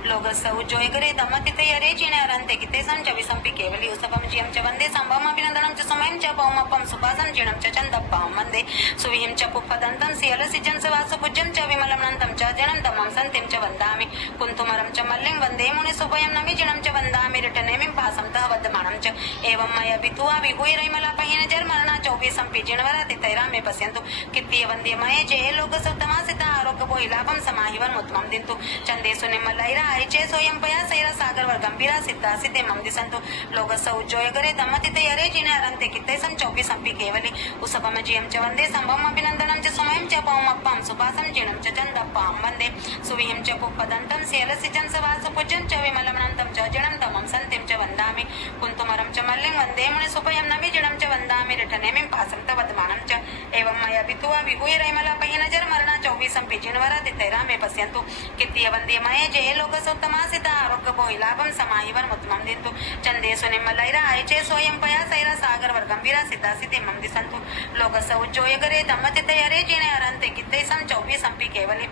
लोग सौ जोयगरे दमति तयरे जिने अरंते किते संचवि संपि केवली उसपम जियम च वंदे संभवम अभिनंदनम च समयम च पौमपम सुभासम जिणम च चंदप्पम वंदे सुविहिम च पुप्पदंतं सियल सिजन सवास पूज्यम च विमलमनंतं च जनं दमं संतिम च वंदामि कुंतुमरं च मल्लिं वंदे मुनि सुभयं नमि जिणं च वंदामि रिटनेमिं पासं तः वद्यमानं च एवं मय वितुआ विहुइरैमला पहिन जर्मरणा 24 संपि जिणवरा तितैरा मे पश्यन्तु कित्तीय वंदे मये जे लोक सप्तमासिता आरोग्य बोहिलाभं समाहिवन मुत्मं दिन्तु चंदेसु निमलैरा आयचे सोयम पया सैरा सागर वर गंभीरा सिद्धा सिद्धे मम दिसंतु लोग सौ जोयगरे दमति तयरे जिने अरंते किते सं 24 संपि केवली उसपम जियम च वंदे संभवम अभिनंदनं च समयं च पौमप्पं सुपासं जिणं च चंदप्पं वंदे सुविहिं च पुप्पदन्तं सियलसिजं सवास पूज्यं च विमलमनन्तं च जिणं दमं सन्तिं च वन्दामि कुन्तुमरं च मल्लिं वन्दे मुनि सुपयं नमि जिणं च वन्दामि रिटनेमिं पासं त वदमानं च एवं मया वितुआ विहुइरैमला पहिन जर्मरणा 24 संपि जिणवरा तितैरा मे पश्यन्तु कित्तीय वन्दे मये जे लोक सप्तमासिता आरोग्य बोहिलाभं समाहिवन मुत्मं दिन्तु चंदेसु निमलैरा आयचे सोयं पया सैरा सागर वर गंभीरा सिद्धा सिद्धे मम दिसंतु लोग सौ जोयगरे दमति तयरे जिने अरंते कित्ते सं 24 संपि केवली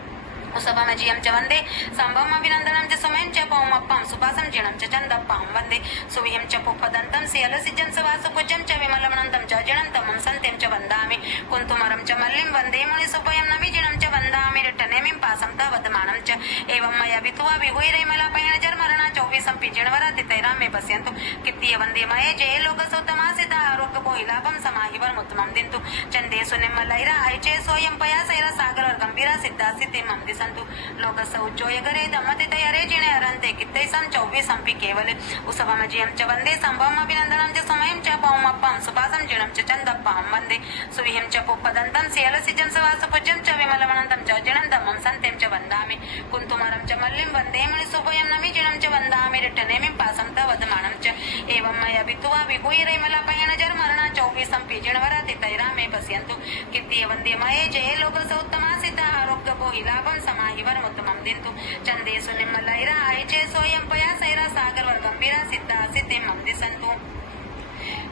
उसपम जियम च वंदे संभवम अभिनंदनं च समयं च पौमप्पं सुपासं जिणं च चंदप्पं वंदे सुविहिं च पुप्पदन्तं सियलसिजं सवास पूज्यं च विमलमनन्तं च जिणं तमं सन्तिं च वन्दामि कुन्तुमरं च मल्लिं वन्दे मुनि सुपयं नमि जिणं च वन्दामि रिटनेमिं पासं तः वदमानं च एवं मया वितुआ विहुइरैमला पहिन जर्मरणा 24 संपि जिणवरा तितैरा मे पश्यन्तु कित्तीय वन्दे मये जे लोक सप्तमासिता आरोग्य बोहिलाभं समाहिवन मुत्मं दिन्तु चंदेसु निमलैरा आयचे सोयं पया सैरा सागर वर गंभीरा सिद्धा सिद्धे मम दिसंतु लोग सौ जोयगरे दमति तयरे जिने अरंते कित्ते सं 24 संपि केवले उसपम जियम च वंदे संभवम अभिनंदनं च समयं च पौमप्पं सुपासं जिणं च चंदप्पं वंदे सुविहिं च पुप्पदन्तं सियलसिजं सवास पूज्यं च विमलमनन्तं च जिणं दमं सन्तिं च वन्दामि कुन्तुमरं च मल्लिं वन्दे मुनि सुभयं नमि जिणं च वन्दामि रिटनेमिं पासं तः वदमानं च एवं मया वितुआ विहुइरैमला पहिन जर्मरणा 24 संपि जिणवरा तितैरा मे पश्यन्तु कित्तीय वन्दे मये जे लोक सप्तमासिता आरोग्य बोहिलाभं समाहिवन मुत्मं दिन्तु चंदेसु निमलैरा आयचे सोयं पया सैरा सागर वर गंभीरा सिद्धा सिद्धे मम दिसंतु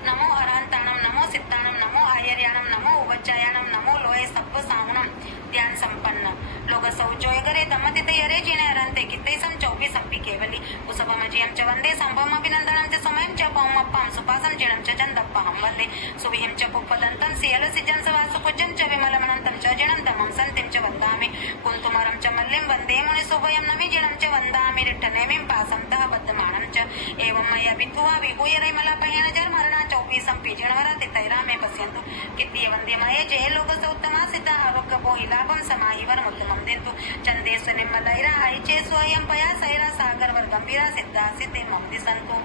नमो अरहंताणं नमो सिद्धाणं नमो आयर्याणं नमो उवज्जायाणं नमो लोहे सत्व साहुणं ध्यान संपन्न लोग सौ जोयगरे दमति तयरे जिने अरंते कित्ते सं 24 संपि केवली उसपम जियम च वंदे संभवम अभिनंदनं च समयं च पौमप्पं सुपासं जिणं च चंदप्पं वंदे सुविहिं च पुप्पदन्तं सियलसिजं सवास पूज्यं च विमलमनन्तं च जिणं दमं सन्तिं च वन्दामि कुन्तुमरं च मल्लिं वन्दे मुनि सुभयं नमि जिणं च वन्दामि रिटनेमिं पासं तः वद्यमानं च एवं मया वितुआ विहुइरैमला पहिन जर्मरणा 24 संपि जिणवरा तितैरा मे पश्यन्तु कित्तीय वन्दे मये जे लोक सप्तमासिता आरोग्य बोहिलाभं समाहिवन मुत्तमं दिन्तु चंदे महेश निर्मलैरा ऐचे स्वयं पया सैरा सागर वर गंभीरा सिद्धा सिद्धि ममति संतो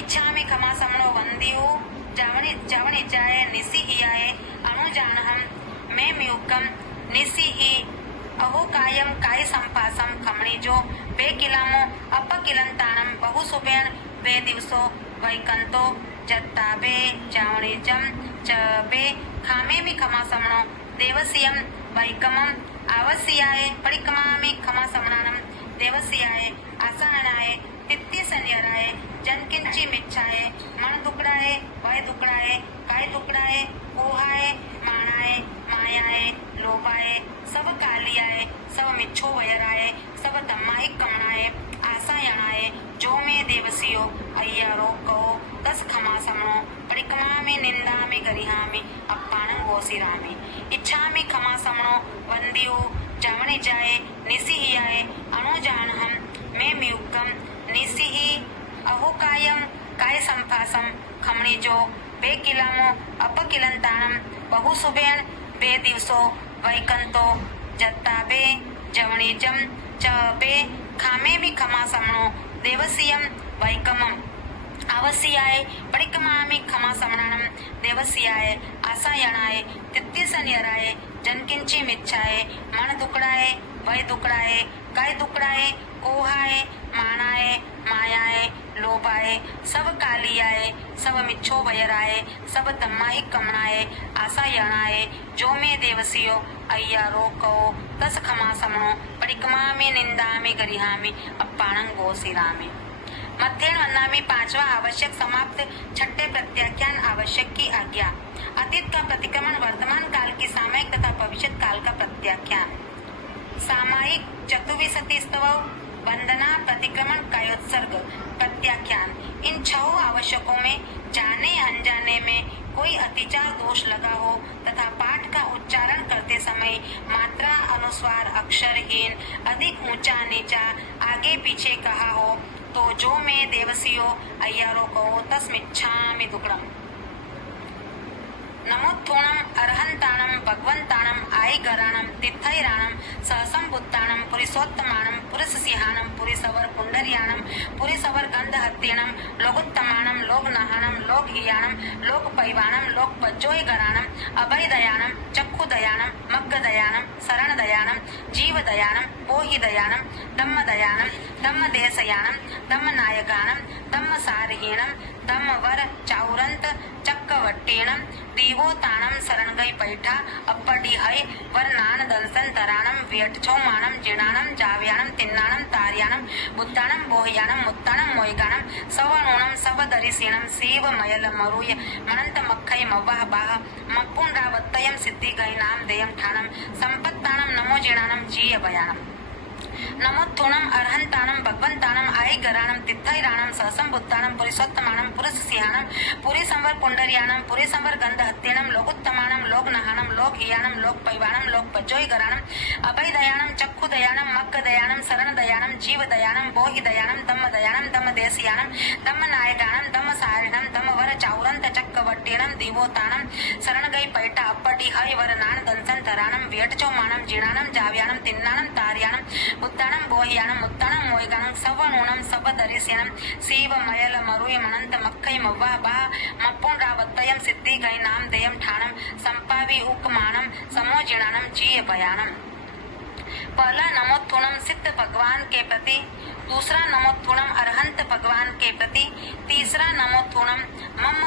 इच्छा में खमा समणो वंदियो जावणी जाए निसी ही आए अनुजान हम मैं म्यूकम निसी ही अहो कायम काय संपासम खमणी जो बेकिलामो अपकिलंतानम बहु सुबेन बे दिवसो वैकंतो जत्ताबे जावणी जम चबे खामे में खमा समणो देवसियम वैकमम आवसियाए परिक्रमा में खमा समणानम देवसियाए आसानाए तित्ती संयराए जनकिंची मिच्छाए मन दुकड़ाए वय दुकड़ाए काय दुकड़ाए ओहाए मानाए मायाए लोभाए सब कालियाए सब मिच्छो वयराए सब दम्माई कमनाए आशा यणाए जो में देवसियो अय्यारो कहो दस खमा समणो परिक्रमा में निंदा में गरिहा में अपाणं गोसिरा में इच्छा में खमा समणो वंदियो जावणी जाए निसी ही आए अनुजान हम मैं म्यूकम निसी ही अहो कायम काय संपासम खमणी जो बेकिलामो अपकिलंतानम बहु सुबेन बे दिवसो वैकंतो जत्ताबे जवणीजम चबे खामे भी खमा समणो देवसियम वैकमम आवसियाए परिक्रमा खमा समणानम देवसियाए आसायणाए तित्तिसन्यराए जनकिंची मिच्छाए मन दुकड़ाए वय दुकड़ाए काय दुकड़ाए कोहाए मानाए मायाए लोभाए सब कालियाए सब मिच्छो वयराए सब दम्माई कमनाए आशा यणाए जो में देवसियो अय्यारो कहो तस खमा समणो परिक्रमा में निंदा में गरिहा में अपाणं गोसिरा में मध्याह्न वंदना में पांचवा आवश्यक समाप्त छठे प्रत्याख्यान आवश्यक की आज्ञा अतीत का प्रतिक्रमण वर्तमान काल की सामयिक तथा भविष्य काल का प्रत्याख्यान सामायिक चतुर्विंशति स्तव वंदना प्रतिक्रमण कायोत्सर्ग प्रत्याख्यान इन छह आवश्यकों में जाने अनजाने में कोई अतिचार दोष लगा हो तथा पाठ का उच्चारण करते समय मात्रा अनुस्वार अक्षरहीन अधिक ऊंचा नीचा आगे पीछे कहा हो तो जो में देवसियो अय्यारो कहो तस्मिच्छामि दुक्कडम नमोत्थोणम अरहंताणम भगवंताणम आयगराणम तीर्थैराणम सहसंबुद्धाणम पुरुषोत्तमाणम पुरुषसिंहाणम पुरीसवर पुंडरियाणम पुरीसवर गंधहत्यणम लोकोत्तमाणम लोकनहाणम लोकहियाणम लोकपैवाणम लोकपज्जोयगराणम अभयदयाणम चक्षुदयाणम मग्गदयाणम शरणदयाणम जीवदयाणम पोहिदयाणम धम्मदयाणम धम्मदेशयाणम धम्मनायकाणम धम्मसारहीणम धम्मवर चाउरंत चक्रवट्टीणम दीवोताणम शरणगई पैठा अप्पडी हय वरनान दंसन तराणम व्यटछौमाणम जिणाणम जाव्याणम तिन्नाणम तार्याणम बुद्धाणम बोहयाणम मुत्ताणम मोयगाणम सवणोणम सबदरिसीणम सीव मयल मरुय मनंत मक्खय मव्वाह बाह मप्पुंडावत्तयम सिद्धि गई नाम देयम ठाणम संपत्ताणम नमो जिणाणम जीय भयाणम नमोत्थोणम अरहंताणम भगवंताणम आयगराणम तीर्थैराणम सहसंबुद्धाणम पुरुषोत्तमाणम पुरुषसिंहाणम पुरीसंवर पुंडरियाणम पुरीसंवर गंधहत्यणम लोकोत्तमाणम लोकनहाणम लोकहियाणम लोकपैवाणम लोकपज्जोयगराणम अभयदयाणम चक्षुदयाणम मग्गदयाणम शरणदयाणम जीवदयाणम बोहिदयाणम धम्मदयाणम धम्मदेशयाणम धम्मनायकाणम धम्मसारिणम धम्मवर चाउरंत चक्रवट्टीणम दीवोताणम शरणगई पैठा अप्पटी हय वरनान दंसन तराणम व्यटचौमाणम जिणाणम जाव्याणम तिन्नाणम तार्याणम बुद्धाणम बोहयाणम मुत्ताणम मोयगाणम सवणोणम सबदरिसीणम सीव मयल मरुय मनंत मक्खय मव्वाह बाह मप्पुंडावत्तयम सिद्धि गई नाम देयम ठाणम संपावी उक्माणम समोजिणाणम जीय भयाणम। पहला नमोत्थोणम सिद्ध भगवान के प्रति, दूसरा नमोत्थोणम अरहंत भगवान के प्रति, तीसरा नमोत्थोणम मम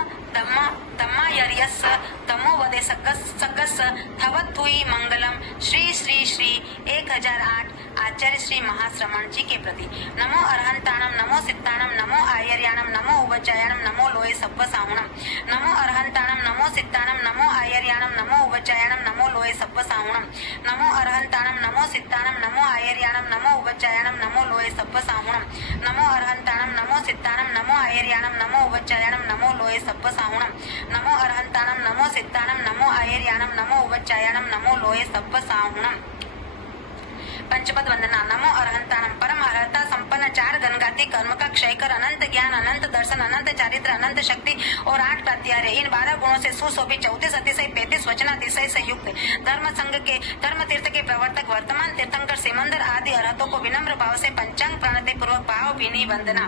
धम्मायर्यस धम्मो वदे सकस थवत हुई मंगलम श्री श्री श्री 1008 आचार्य श्री महाश्रमण जी के प्रति। नमो अरहंताणम नमो सिद्धाणम नमो आयर्याणम नमो उवचायणम नमो लोये सब्ब साहुणम। नमो अरहंताणम नमो सिद्धाणम नमो आयर्याणम नमो उवचायणम नमो लोये सब्ब साहुणम। नमो अरहंताणम नमो सिद्धाणम नमो आयर्याणम नमो उवचायणम नमो लोये सब्ब साहुणम। नमो अरहंताणम नमो सिद्धाणम नमो आयर्याणम नमो उवचायणम नमो लोये सब्ब साहुणम। नमो अरहंताणम नमो सिद्धाणम नमो आयर्याणम नमो उवचायणम नमो लोये सब्ब साहुणम। पंचपद वंदना। नमो अरहंताणम परम अर्हता संपन्न चार गणगाती कर्म का क्षय कर अनंत ज्ञान अनंत दर्शन अनंत चारित्र अनंत शक्ति और 8 प्रत्यार्य इन 12 गुणों से सुशोभित 34 अतिशय 35 वचनातिशय से युक्त धर्म संघ के धर्म तीर्थ के प्रवर्तक वर्तमान तीर्थंकर सिद्धों को विनम्र भाव से पंचांग प्रणति पूर्वक भावभीनी वंदना।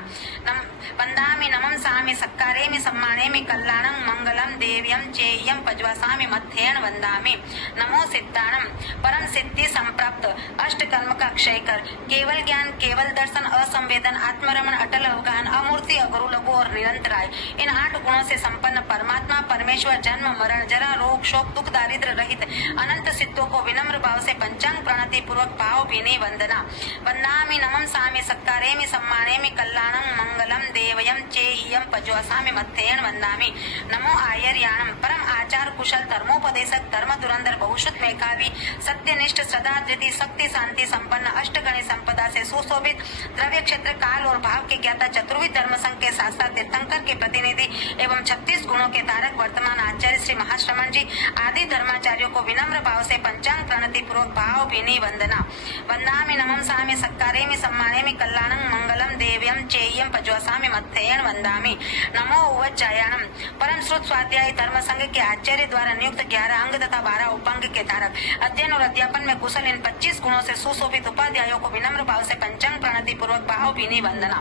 वंदामि नमं सामि सत्कारेमि सम्मानेमि कल्याणं मंगलम देव्यं चेय्यं पज्वासामि मध्येन वंदामि। नमो सिद्धाणं परम सिद्धि संप्राप्त अष्ट कर्म का क्षय कर, केवल ज्ञान, केवल दर्शन, असंवेदन, आत्मरमण, अटल अवगाहन, अमूर्ति, अगुरु, लघु और निरंतराय, इन 8 गुणों से संपन्न परमात्मा परमेश्वर जन्म मरण जरा रोग शोक दुख दारिद्र रहित अनंत सिद्धों को विनम्र भाव से पंचांग प्रणति पूर्वक भावभीनी वंदना। वंदामि नमं सामि सत्कारेमि सम्मानेमि कल्याणं मंगलम देवयं चेय्यं पज्वासामि मध्येन वंदामि। नमो आयर्याणं परम आचार कुशल धर्मोपदेशक धर्म धुरंधर बहुश्रुत मेधावी सत्यनिष्ठ श्रद्धा धृति शक्ति शांति संपन्न अष्टगणी संपदा से सुशोभित द्रव्य क्षेत्र काल और भाव के ज्ञाता चतुर्विध धर्म संघ के शास्त्र तीर्थंकर के प्रतिनिधि एवं 36 गुणों के धारक वर्तमान आचार्य श्री महाश्रमण जी आदि धर्माचार्यों को विनम्र भाव से पंचांग प्रणति पूर्वक भावभीनी वंदना। वंदामि नमं सामि सत्कारेमि सम्मानेमि कल्याणं मंगलम देव्यं चेय्यं पज्वासामि मध्येन वंदामि। नमो उवज्जायाणं परम श्रुत स्वाध्याय धर्म संघ के आचार्य द्वारा नियुक्त 11 अंग तथा 12 उपांग के धारक अध्ययन और अध्यापन में कुशल इन 25 गुणों से सुशोभित उपाध्यायों को विनम्र भाव से पंचांग प्रणति पूर्वक भावभीनी वंदना।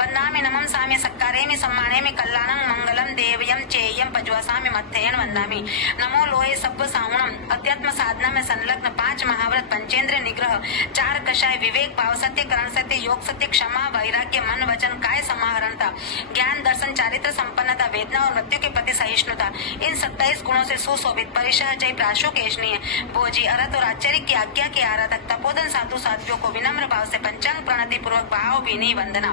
वंदामि नमं सामि सत्कारेमि सम्मानेमि कल्याणं मंगलम देव्यं चेय्यं पज्वासामि मध्येन वंदामि। नमो लोहे सब्ब सावणम अध्यात्म साधना में संलग्न 5 महाव्रत पंचेंद्र निग्रह 4 कषाय विवेक भाव सत्य करण सत्य योग सत्य क्षमा वैराग्य मन वचन काय समाहरणता ज्ञान दर्शन चारित्र संपन्नता वेदना और मृत्यु के प्रति सहिष्णुता, इन 27 गुणों से सुशोभित परिशह जय प्राशु केशनीय भोजी अरत और आचार्य की आज्ञा के आराधक तपोधन साधु साध्वियों को विनम्र भाव से पंचांग प्रणति पूर्वक भावभीनी वंदना।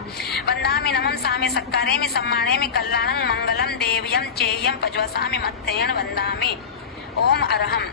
वंदामि नमं सामि सत्कारेमि सम्मानेमि कल्याणं मंगलम देव्यं चेय्यं पज्वासामि मध्येन वंदामि। ओम अरहम।